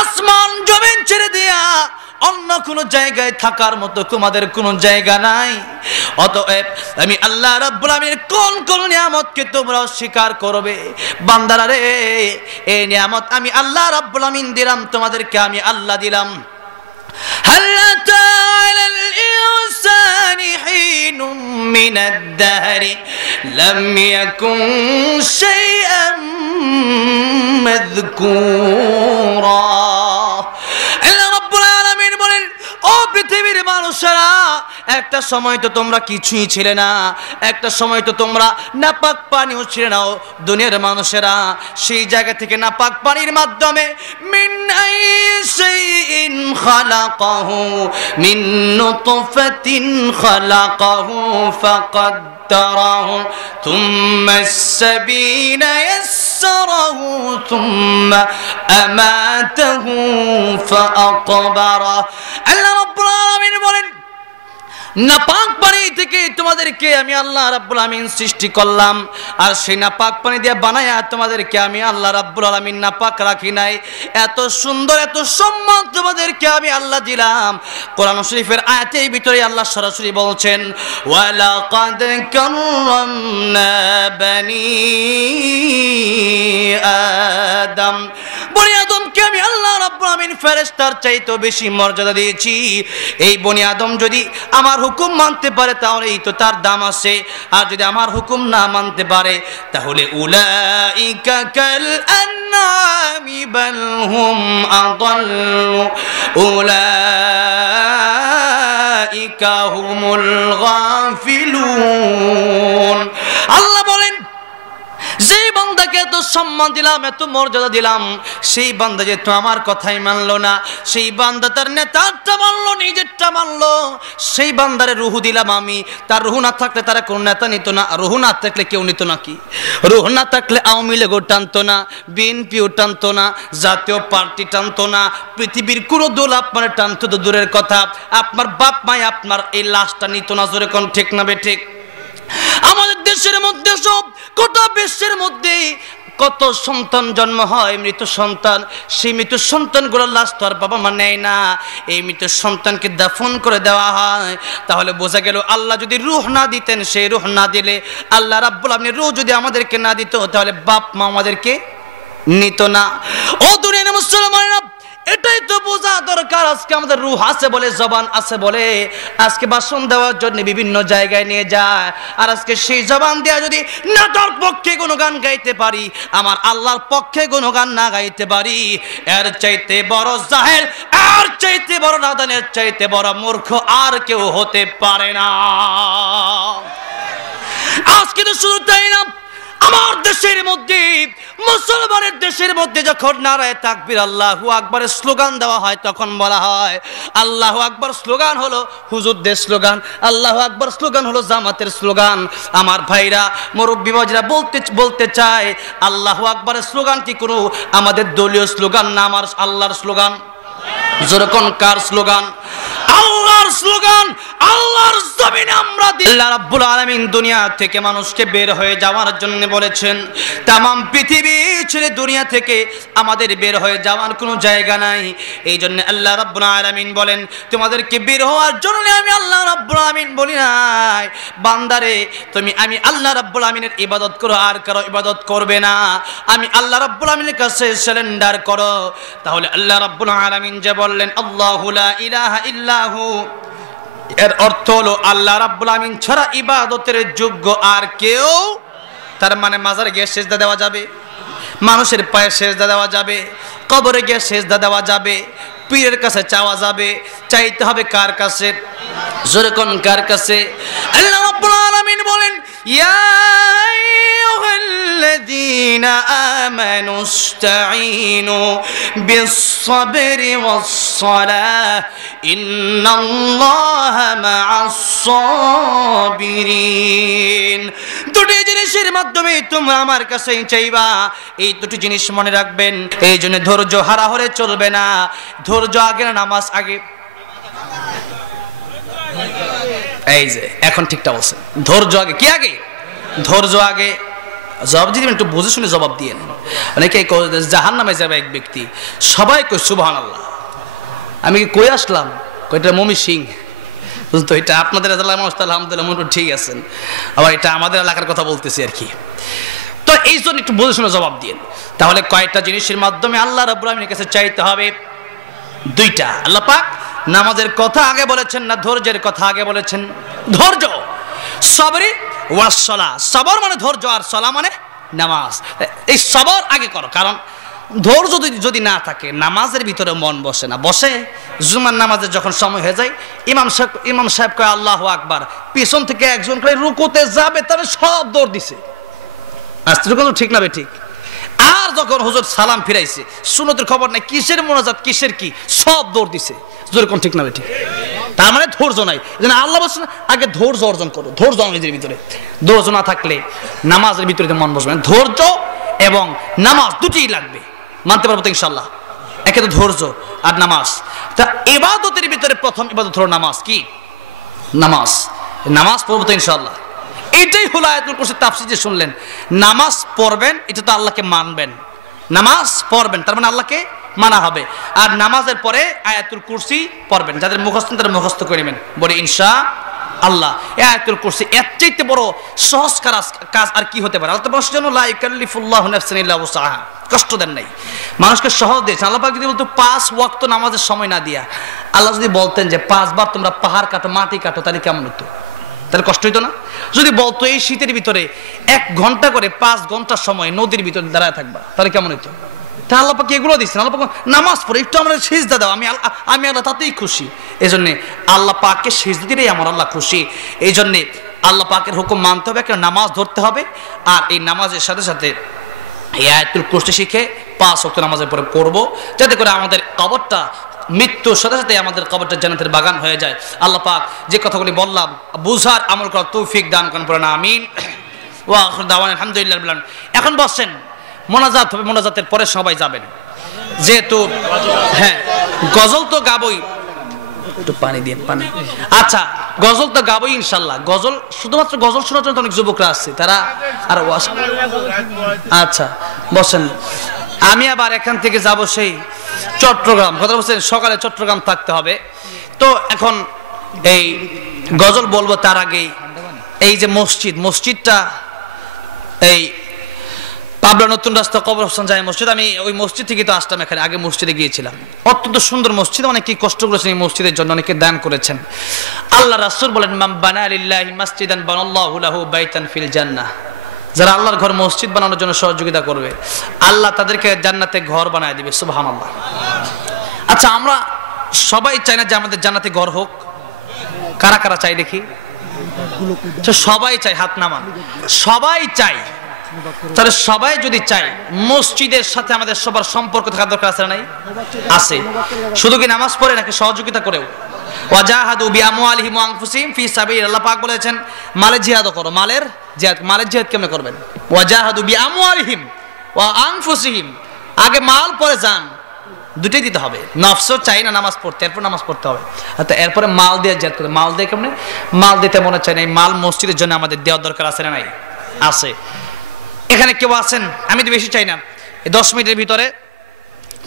আসমান জমিন ছেড়ে দিয়া অন্য কোনো জায়গায় থাকার মতো তোমাদের কোনো জায়গা নাই। অতএব আমি আল্লাহ রাব্বুল আলামিনের কোন কোন নিয়ামতকে তোমরা অস্বীকার করবে? বান্দারা রে, এই নিয়ামত আমি আল্লাহ রাব্বুল আলামিন দিলাম, তোমাদেরকে আমি আল্লাহ দিলাম। হাল আতা আলাল ইনসানি হিনুম মিনাদ দাহরি লাম ইয়াকুন শাইআন মাযকুরা। ও পৃথিবীর মানুষেরা, একটা সময় তো তোমরা কিছুই ছিলে না, একটা সময় তো তোমরা নাপাক পানিও ছিলে না। দুনিয়ার মানুষেরা সেই জায়গা থেকে নাপাক পানির মাধ্যমে মিন আইশাইইন খালাকাহু মিন নুতফাতিন খালাকাহু ফাকাদ্দারাহু থুম্মা আস-সাবিলা ইয়াসসারাহু থুম্মা আমাতাহু ফাআকবারা। আল্লাহ রাব্বুল আলামিন বলেন, নাপাক পানি থেকে তোমাদেরকে আমি আল্লাহ রাব্বুল আলামিন সৃষ্টি করলাম, আর সেই নাপাক পানি দিয়ে বানায়া তোমাদেরকে আমি আল্লাহ রাব্বুল আলামিন নাপাক রাখি নাই। এত সুন্দর এত সম্মান তোমাদেরকে আমি আল্লাহ দিলাম। কোরআন শরীফের আয়াতের ভিতরে আল্লাহ সরাসরি বলছেন, ওয়ালাকাদ কাররামনা বানি আদম, বনি আদমকে আমি আল্লাহ রাব্বুল আলামিন ফেরেশতার চাইতে বেশি মর্যাদা দিয়েছি। এই বনি আদম যদি আমার হুকুম মানতে পারে তাহলেই তো তার দাম আছে, আর যদি আমার হুকুম না মানতে পারে তাহলে উলাইকা কাল আনআমি বাল হুম আদাল্লু উলাইকা হুমুল গাফিলুন। আল্লাহ বলেন, যেই বান্দাকে এত সম্মান দিলাম, এত মর্যাদা দিলাম, সেই বান্দা যেহেতু আমার কথাই মানলো না, সেই বান্দা তার নেতারটা মানলো, নিজেরটা মানলো, সেই বান্দারে রুহু দিলাম আমি। তার রুহু না থাকলে তারা কোন নেতা নিত না, রুহু না থাকলে কেউ নিত নাকি? রুহু না থাকলে আওয়ামী লীগও টানতো না, বিএনপিও টানতো না, জাতীয় পার্টি টানতো না, পৃথিবীর কোনো দল আপনার টানতো তো দূরের কথা, আপনার বাপ মাই আপনার এই লাশটা নিত না। জোরে কোন ঠিক না বেঠিক? আমাদের দেশের মধ্যে সব গোটা বিশ্বের মধ্যে কত সন্তান জন্ম হয়, মৃত সন্তান, সেই মৃত সন্তানগুলোর লাশ তো আর বাবা মা নেয় না, এই মৃত সন্তানকে দাফন করে দেওয়া হয়। তাহলে বোঝা গেল আল্লাহ যদি রূহ না দিতেন, সেই রূহ না দিলে, আল্লাহ রাব্বুল আলামিন রূহ যদি আমাদেরকে না দিত, তাহলে বাপ মা আমাদেরকে নিত না। ও দুনিয়ার মুসলমানেরা, এটাই তো বোঝা দরকার। আজকে আমাদের রূহ আছে বলে, জবান আছে বলে আজকে ভাষণ দেওয়ার জন্য বিভিন্ন জায়গায় নিয়ে যায়, আর আজকে সেই জবান দেওয়া যদি নেতার পক্ষে গুণগান গাইতে পারি, আমার আল্লাহর পক্ষে গুণগান না গাইতে পারি, এর চাইতে বড় জাহেল, আর চাইতে বড় নাদানের চাইতে বড় মূর্খ আর কেউ হতে পারে না। আজকে তো শুধু তাই না, আমার দেশের মধ্যে, মুসলমানের দেশের মধ্যে যখন নারায়ে তাকবীর আল্লাহু আকবারের স্লোগান দেওয়া হয়, তখন বলা হয় আল্লাহু আকবার স্লোগান হলো হুজুরদের স্লোগান, আল্লাহু আকবার স্লোগান হলো জামাতের স্লোগান। আমার ভাইরা, মুরব্বী বাজরা বলতে চায়, আল্লাহু আকবারের স্লোগান কি কোনো আমাদের দলীয় স্লোগান না আমার আল্লাহর স্লোগান? যেরকম কার স্লোগান? আল্লাহর স্লোগান। আল্লাহর জমিনে আমরা আল্লাহ রাব্বুল আলামিন দুনিয়া থেকে মানুষকে বের হয়ে যাওয়ার জন্য বলেছেন। তামাম পৃথিবী ছেড়ে দুনিয়া থেকে আমাদের বের হয়ে যাওয়ার কোনো জায়গা নাই। এই জন্য আল্লাহ রাব্বুল আলামিন বলেন, তোমাদেরকে বের হওয়ার জন্য আমি আল্লাহ রাব্বুল আলামিন বলি নাই বান্দারে তুমি আমি আল্লাহ রাব্বুল আলামিনের ইবাদত করো, আর কারো ইবাদত করবে না। আমি আল্লাহ রাব্বুল আলামিনের কাছে সারেন্ডার করো। তাহলে আল্লাহ রাব্বুল আলামিন যে বললেন আল্লাহু লা ইলাহা ইল্লাহু, এর অর্থ হলো আল্লাহ রাব্বুল আমিন ছাড়া ইবাদতের যোগ্য আর কেউ। তার মানে মাজারে গিয়ে সেজদা দেওয়া যাবে, মানুষের পায়ে সেজদা দেওয়া যাবে, কবরে গিয়ে সেজদা দেওয়া যাবে, পীরের কাছে চাওয়া যাবে। চাইতে হবে কার কাছে? জোরে কোন কার কাছে? আল্লাহ রাব্বুল আলামিন বলেন, ইয়া আইয়ুহাল্লাযীনা আমানু ইসতাঈনু বিস-সাবরি ওয়াস-সালাহ ইন্নাল্লাহা মা'আস-সাবিরিন। দুটি জিনিসের মাধ্যমে তোমরা আমার কাছে চাইবা, এই দুটি জিনিস মনে রাখবেন। এই জন্য ধৈর্য হারা হলে চলবে না। ধৈর্য আগে না নামাজ আগে? এই যে এখন ঠিকটা বলছেন, ধৈর্য আগে। কি আগে? ধৈর্য আগে। জবাব দিবেন, একটু বুঝে শুনে জবাব দিয়েন। অনেকে জাহান্নামে যাবে এক ব্যক্তি, সবাই কই সুবহানাল্লাহ। আমি কি কই আসলাম? কইটা মমি সিং, বুঝতো? এটা আপনাদের এলাকার মানুষ, আলহামদুলিল্লাহ মনে ঠিক আছেন। আবার এটা আমাদের এলাকার কথা বলতেছি আর কি। তো এই জন্য একটু বুঝে শুনে জবাব দিয়েন। তাহলে কয়েকটা জিনিসের মাধ্যমে আল্লাহ রাব্বুল আমিনের কাছে চাইতে হবে? দুইটা। আল্লাহ পাক নামাজের কথা আগে বলেছেন না ধৈর্যের কথা আগে বলেছেন? ধৈর্য। সবরি ওয়াস সালাহ, সবর মানে ধৈর্য, আর সালাহ মানে নামাজ। এই সবর আগে করো, কারণ ধৈর্য যদি না থাকে নামাজের ভিতরে মন বসে না। বসে জুমার নামাজের যখন সময় হয়ে যায়, ইমাম সাহেব কয় আল্লাহু আকবার, পিছন থেকে একজন কয় রুকুতে যাবে, তবে সব দৌড় দিছে। আস্তে ঠিক না বে ঠিক? আর যখন হুজুর সালাম ফিরাইছে, সুন্নতের খবর নাই, কিসের মোনাজাত কিসের কি, সব দৌড় দিছে। যেরকম ঠিক না বে ঠিক? তার মানে ধৈর্য নাই। আল্লাহ বলছেন আগে ধৈর্য অর্জন করো। ধৈর্য নিজের ভিতরে, ধৈর্য না থাকলে নামাজের ভিতরে মন বসবে না। ধৈর্য এবং নামাজ দুটিই লাগবে। মানতে পারবো তো ইনশাল্লাহ? একে তো ধৈর্য আর নামাজ। তা ইবাদতের ভিতরে প্রথম ইবাদত হলো নামাজ। কি? নামাজ। নামাজ পড়বো তো ইনশাল্লাহ। এটাই হলো আয়াতুল কুরসির তাফসীর যে শুনলেন। নামাজ পড়বেন, এটা তো আল্লাহকে মানবেন। নামাজ পড়বেন তার মানে আল্লাহকে মানা হবে। আর নামাজের পরে আয়াতুল কুরসি পড়বেন। যাদের মুখস্থ তারা মুখস্থ করে নেবেন, বলে ইনশাআল্লাহ। এই আয়াতুল কুরসি এর চাইতে বড় সহজ কাজ আর কি হতে পারে? আল্লাহ তো বলেছেন লা ইউকাল্লিফুল্লাহু নাফসান ইল্লা উসআহা, কষ্ট দেন নাই, মানুষকে সহজ দিয়েছেন। আল্লাহ পাক যদি বলতো 5 ওয়াক্ত নামাজের সময় না দিয়া, আল্লাহ যদি বলতেন যে 5 বার তোমরা পাহাড় কাটো, মাটি কাটো, তাহলে কেমন হতো? তাহলে কষ্ট হইতো না? যদি বলতো এই শীতের ভিতরে 1 ঘন্টা করে 5 ঘন্টার সময় নদীর ভিতরে দাঁড়ায় থাকবা, তাহলে কেমন হইতো? তা আল্লাহ পাক এগুলো দিচ্ছেন। আল্লাহ পাক নামাজ পড়ে একটু আমরা সিজদা দাও, আমি আল্লাহ তাতেই খুশি। এই জন্যে আল্লাহ পাককে সিজদা দিলেই আমার আল্লাহ খুশি। এই জন্যে আল্লাহ পাকের হুকুম মানতে হবে, একটা নামাজ ধরতে হবে। আর এই নামাজের সাথে সাথে এই আয়াতুল কুরসি শিখে 5 ওয়াক্ত নামাজের পরে পড়বো, যাতে করে আমাদের কবরটা মৃত্যুর সাথে সাথে আমাদের কবরটা জান্নাতের বাগান হয়ে যায়। আল্লাহ পাক যে কথাগুলি বললাম বুঝার আমল করার তৌফিক দান করেন, পড়েন আমিন। ওয়া আখিরু দাওয়ানা আলহামদুলিল্লাহি রাব্বিল আলামিন। এখন বসেন, মোনাজাত হবে, মোনাজাতের পরে সবাই যাবেন। যেহেতু হ্যাঁ গজল তো গাবই, একটু পানি দিন, পানি। আচ্ছা, গজল তো গাবই ইনশাল্লাহ। গজল শুধুমাত্র গজল শোনার জন্য অনেক যুবকরা আসছে, তারা আর আচ্ছা বসেন। আমি আবার এখান থেকে যাব সেই চট্টগ্রাম, কথা বলছেন সকালে চট্টগ্রাম থাকতে হবে। তো এখন এই গজল বলবো তার আগেই এই যে মসজিদটা এই পাবলা নতুন রাস্তা কবরস্থান যায় মসজিদ, আমি ওই মসজিদ থেকে তো আসলাম এখানে। আগে মসজিদে গিয়েছিলাম, অত্যন্ত সুন্দর মসজিদ, অনেকে কষ্ট করেছেন এই মসজিদের জন্য, অনেকে দান করেছেন। আল্লাহ রাসূল বলেন মান বানা লিল্লাহি মাসজিদান বানাল্লাহু লাহু বাইতান ফিল জান্নাহ, যারা আল্লাহর ঘর মসজিদ বানানোর জন্য সহযোগিতা করবে আল্লাহ তাদেরকে জান্নাতে ঘর বানায় দিবে। সুবহানাল্লাহ। আচ্ছা, আমরা সবাই চাই না যে আমাদের জান্নাতে ঘর হোক? কারা কারা চাই দেখি? সবাই চাই, হাত নামান। সবাই চাই, তাহলে সবাই যদি চাই মসজিদের সাথে আমাদের সবার সম্পর্ক থাকা দরকার আছে না নাই? আছে। শুধু কি নামাজ পড়ে নাকি সহযোগিতা করেও? ওয়াজাহাদু বিআমওয়ালিহিম ওয়া আনফুসিহিম ফি সাবিলিল্লাহ, আল্লাহ পাক বলেছেন মালে জিহাদ করো। মালের জিহাদ কেমনে করবেন? ওয়াজাহাদু বিআমওয়ালিহিম ওয়া আনফুসিহিম, আগে মাল পরে জান, দুটোই দিতে হবে। নফসও চাই না নামাজ পড়তে, এরপর নামাজ পড়তে হবে, এরপরে মাল দিয়ে জিহাদ করতে। মাল দিয়ে কেমনে? মাল দিতে মনে চাই না, মাল মসজিদের জন্য আমাদের দেওয়ার দরকার আছে না নাই? আছে। এখানে কেউ আছেন, আমি তো বেশি চাই না, 10 মিনিটের ভিতরে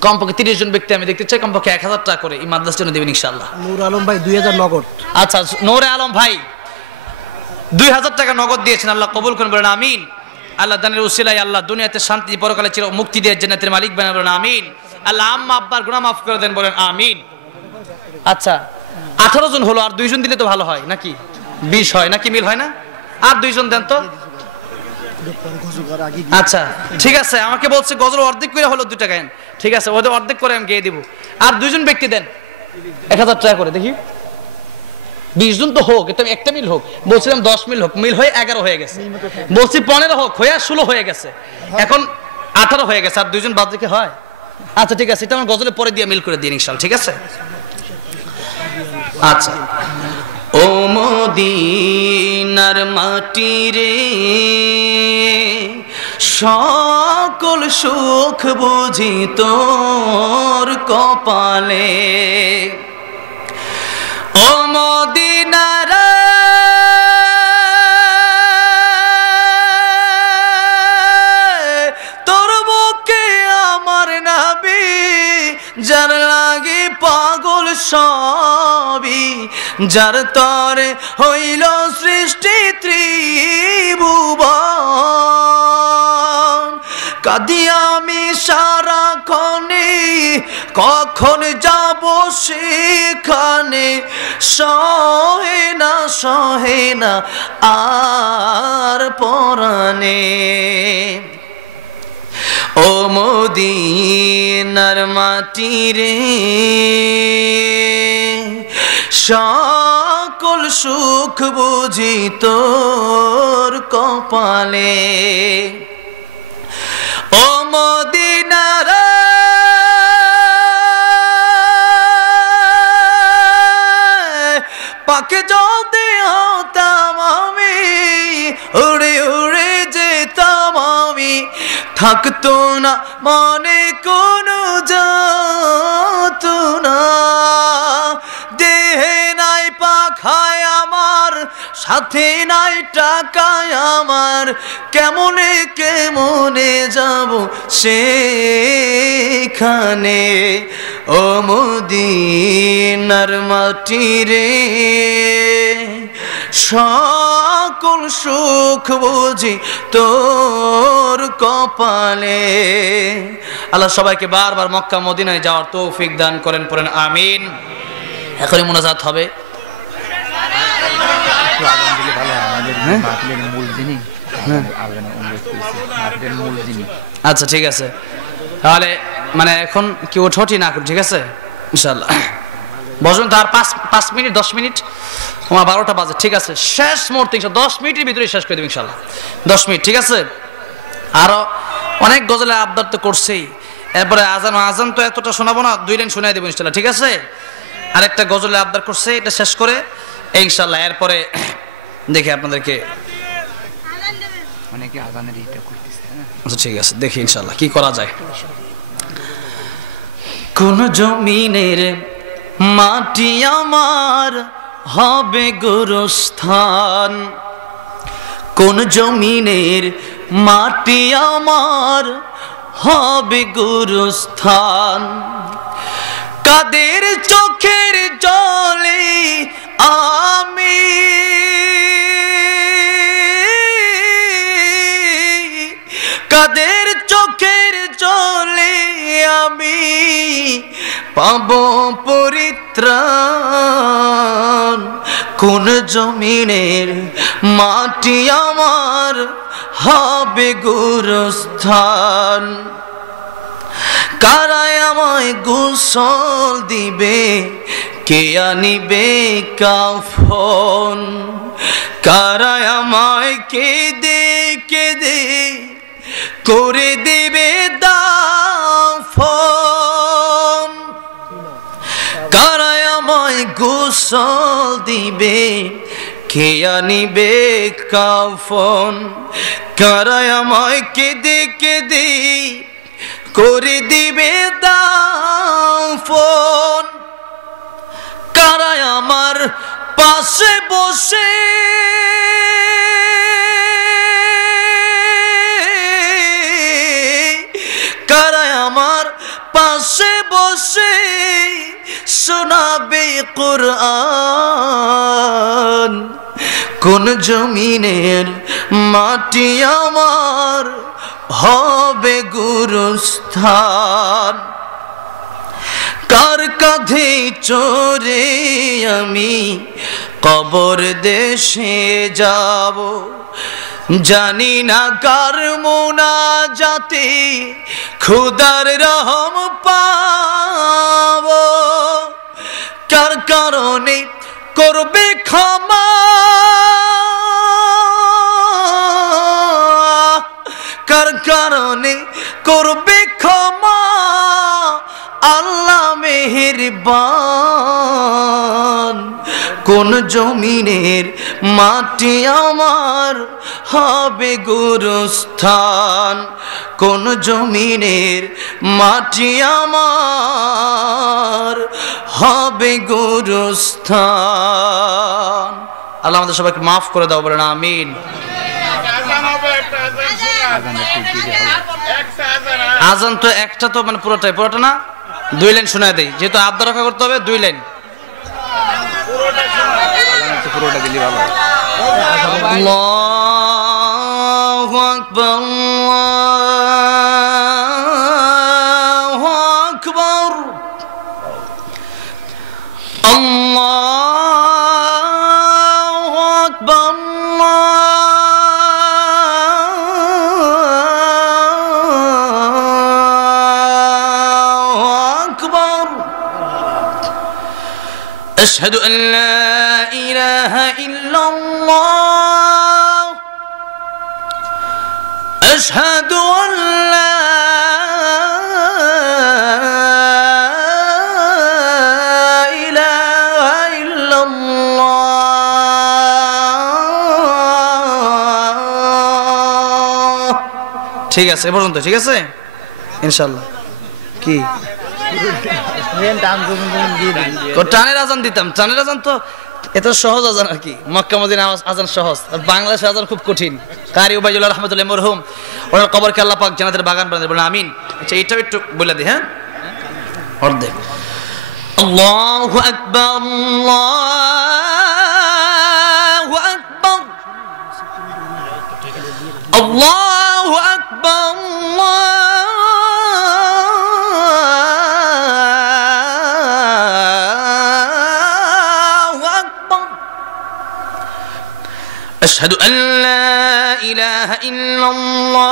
কমপক্ষে 30 জন ব্যক্তি আমি দেখতে চাই, কমপক্ষে 1000 টাকা করে এই মাদ্রাসার জন্য দেবেন ইনশাআল্লাহ। নূর আলম ভাই 2000 নগদ। আচ্ছা, নূরে আলম ভাই 2000 টাকা নগদ দিয়েছেন, আল্লাহ কবুল করুন, বলেন আমিন। আল্লাহ দানের উসিলায় আল্লাহ দুনিয়াতে শান্তি, পরকালে চির মুক্তি দিয়ে জান্নাতের মালিক বানাবেন, বলেন আমিন। আল্লাহ আম্মা আব্বার গুনাহ মাফ করে দেন, বলেন আমিন। আচ্ছা, 18 জন হলো, আর 2 জন দিলে তো ভালো হয় নাকি? 20 হয় নাকি? মিল হয় না? আর 2 জন দেন তো। আচ্ছা ঠিক আছে, আমাকে বলছে গজল অর্ধেক করে হলো 2 টাকা। ঠিক আছে, ওদের অর্ধেক করে আমি গিয়ে দিব। আর 2 জন ব্যক্তি দেন 1000 টাকা করে, দেখি 20 জন তো হোক, এটা একটা মিল হোক। বলছিলাম 10 মিল হোক, মিল হয়ে 11 হয়ে গেছে। বলছি 15 হোক, হয়ে 16 হয়ে গেছে, এখন 18 হয়ে গেছে, আর 2 জন বাদ রেখে হয়। আচ্ছা ঠিক আছে, এটা আমার গজলে পরে দিয়ে মিল করে দিন ইনশাআল্লাহ, ঠিক আছে? আচ্ছা, ও মদিনার মাটি রে, সকল সুখ বুঝি তোর কপালে। ও মদিনার তোর বুকে আমার নবী, যার লাগে পাগল সবই, যার তরে হইল সৃষ্টি ত্রিভুবন। কাঁদি আমি সারাক্ষণে, কখন যাব সেখানে, সহে না আর পরাণে। ও মদিনার মাটি রে, সকল সুখ বুঝি তোর কপালে। ও মদিনার পাকে যদি হতাম আমি, উড়ে উড়ে যেতাম আমি, থাকতো না মনে কোনো যাতনা। দেহে নাই পাখায় আমার, সাথে নাই টাকায় আমার, কেমনে যাব সেখানে। ও মদিনার মাটি রে, সকল সুখ বুঝি তোর কপালে। আল্লাহ সবাইকে বারবার মক্কা মদিনায় যাওয়ার তৌফিক দান করেন, পড়েন আমিন। এখনই মোনাজাত হবে। আচ্ছা ঠিক আছে, তাহলে মানে এখন কি ওঠি না, ঠিক আছে ইনশাআল্লাহ। বসুন তো, আর 5 মিনিট 10 মিনিট, তোমার 12টা বাজে, ঠিক আছে? শেষ মুহূর্তে 10 মিনিটের ভিতরে শেষ করে দেবো ইনশাআল্লাহ, 10 মিনিট, ঠিক আছে? আরো অনেক গজলের আবদার তো করছেই, এরপরে আজান তো এতটা শোনাবো না, 2 লাইন শোনাই দেবো ইনশাআল্লাহ, ঠিক আছে? আরেকটা গজলের আবদার করছে, এটা শেষ করে ইনশাআল্লাহ এরপরে দেখি আপনাদেরকে অনেকে আজানের এটা করতেছে। আচ্ছা ঠিক আছে, দেখি ইনশাআল্লাহ কি করা যায়। কোন জমিনের মাটি আমার হবে গুরুস্থান, কোন জমিনের মাটি আমার হবে গুরুস্থান। কাদের চোখের জলে আমি কাদের চোখের জলে আমি পাব পরিত্রাণ। কোন জমিনের মাটি আমার হবে গুরুস্থান। কারায় আমায় গোসল দিবে, কে আনিবে কাফন। কারায় আমায় কেঁদে কেঁদে করে দিবে দাফন, কারা আমায় গোসল দিবে, কে আনিবে কাফন, কারা আমায় কেঁদে কেঁদে করে দিবে দাফন, কারা আমার পাশে বসে কারা আমার পাশে বসে শোনাবে কোরআন, কোন জমিনের মাটি আমার হবে গুরুস্থান, কার কাঁধে চড়ে আমি কবর দেশে যাব, জানি না কার মুনাজাতে খোদার রহম পাব, কার কারণে করবে ক্ষমা, কার কারণে করবে ক্ষমা আল্লাহ মেহেরবান, কোন জমিনের মাটি আমার হবে গুরুস্থান, কোন জমিনের মাটি আমার হবে গুরুস্থান। আল্লাহ আমাদের সবাইকে মাফ করে দাও, বলেন আমিন। আজান তো একটা তো মানে পুরোটা না, 2 লাইন শোনায় দেই, যেহেতু আবদার রক্ষা করতে হবে 2 লাইন। পুরোটা দিলে ভালো হয়। আল্লাহু আকবার, আল্লাহু আকবার, আল্লাহু আকবার, أشهد أن لا إله إلا الله، أشهد أن لا إله إلا الله। ঠিক আছে, এ পর্যন্ত ঠিক আছে ইনশাআল্লাহ। কি টানের আজান দিতাম, টানের আজান তো এত সহজ আজান আর কি, মক্কা মদিনা আজান সহজ, বাংলাদেশের আজান খুব কঠিন। কারি উবাইদুল্লাহ রাহমাতুল্লাহ মরহুম, ওনার কবরকে আল্লাহ পাক জান্নাতের বাগান বানাতে বলেন আমিন। আচ্ছা এটাও একটু বলে দিই, হ্যাঁ অর্ধেক। আল্লাহু আকবার, আল্লাহু আকবার, আল্লাহু আকবার, أشهد أن لا إله إلا الله،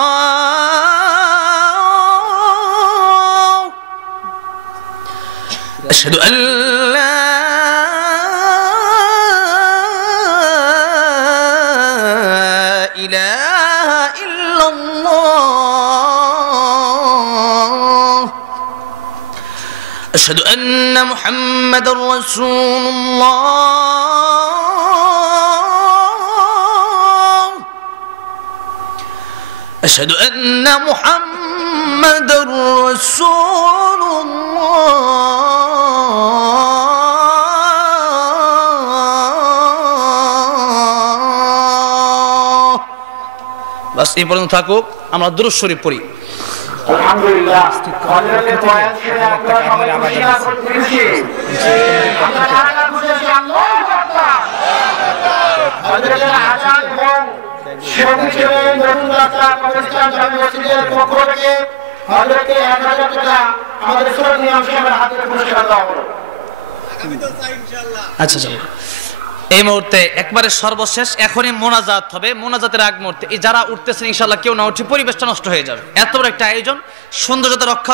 أشهد أن لا إله إلا الله، أشهد أن محمد رسول الله، أشهد أن محمد رسول الله। بس এই পর্যন্ত থাকুক, আমরা দুরূদ শরীফ পড়ি। আলহামদুলিল্লাহ, হযরতের বয়ান শুনে আমরা সবাই খুশি না করতেছি। আমরা নারা বুঝেছি আল্লাহু আকবার। হযরতের আযান এবং সঙ্গীতে নতুন রাস্তা কবরস্থান জামে মসজিদের পক্ষ থেকে হযরতকে 1000 টাকা আমাদের শ্রদ্ধেয় সাহেবের হাতে পুরস্কার দেওয়া হলো। আচ্ছা চলো, এই মুহূর্তে একবারে সর্বশেষ, এখনই মোনাজাত হবে। মোনাজাতের আগ মুহূর্তে এই যারা উঠতেছেন ইনশাআল্লাহ কেউ না উঠে, পরিবেশটা নষ্ট হয়ে যাবে। এত বড় একটা আয়োজন, সৌন্দর্যতা রক্ষা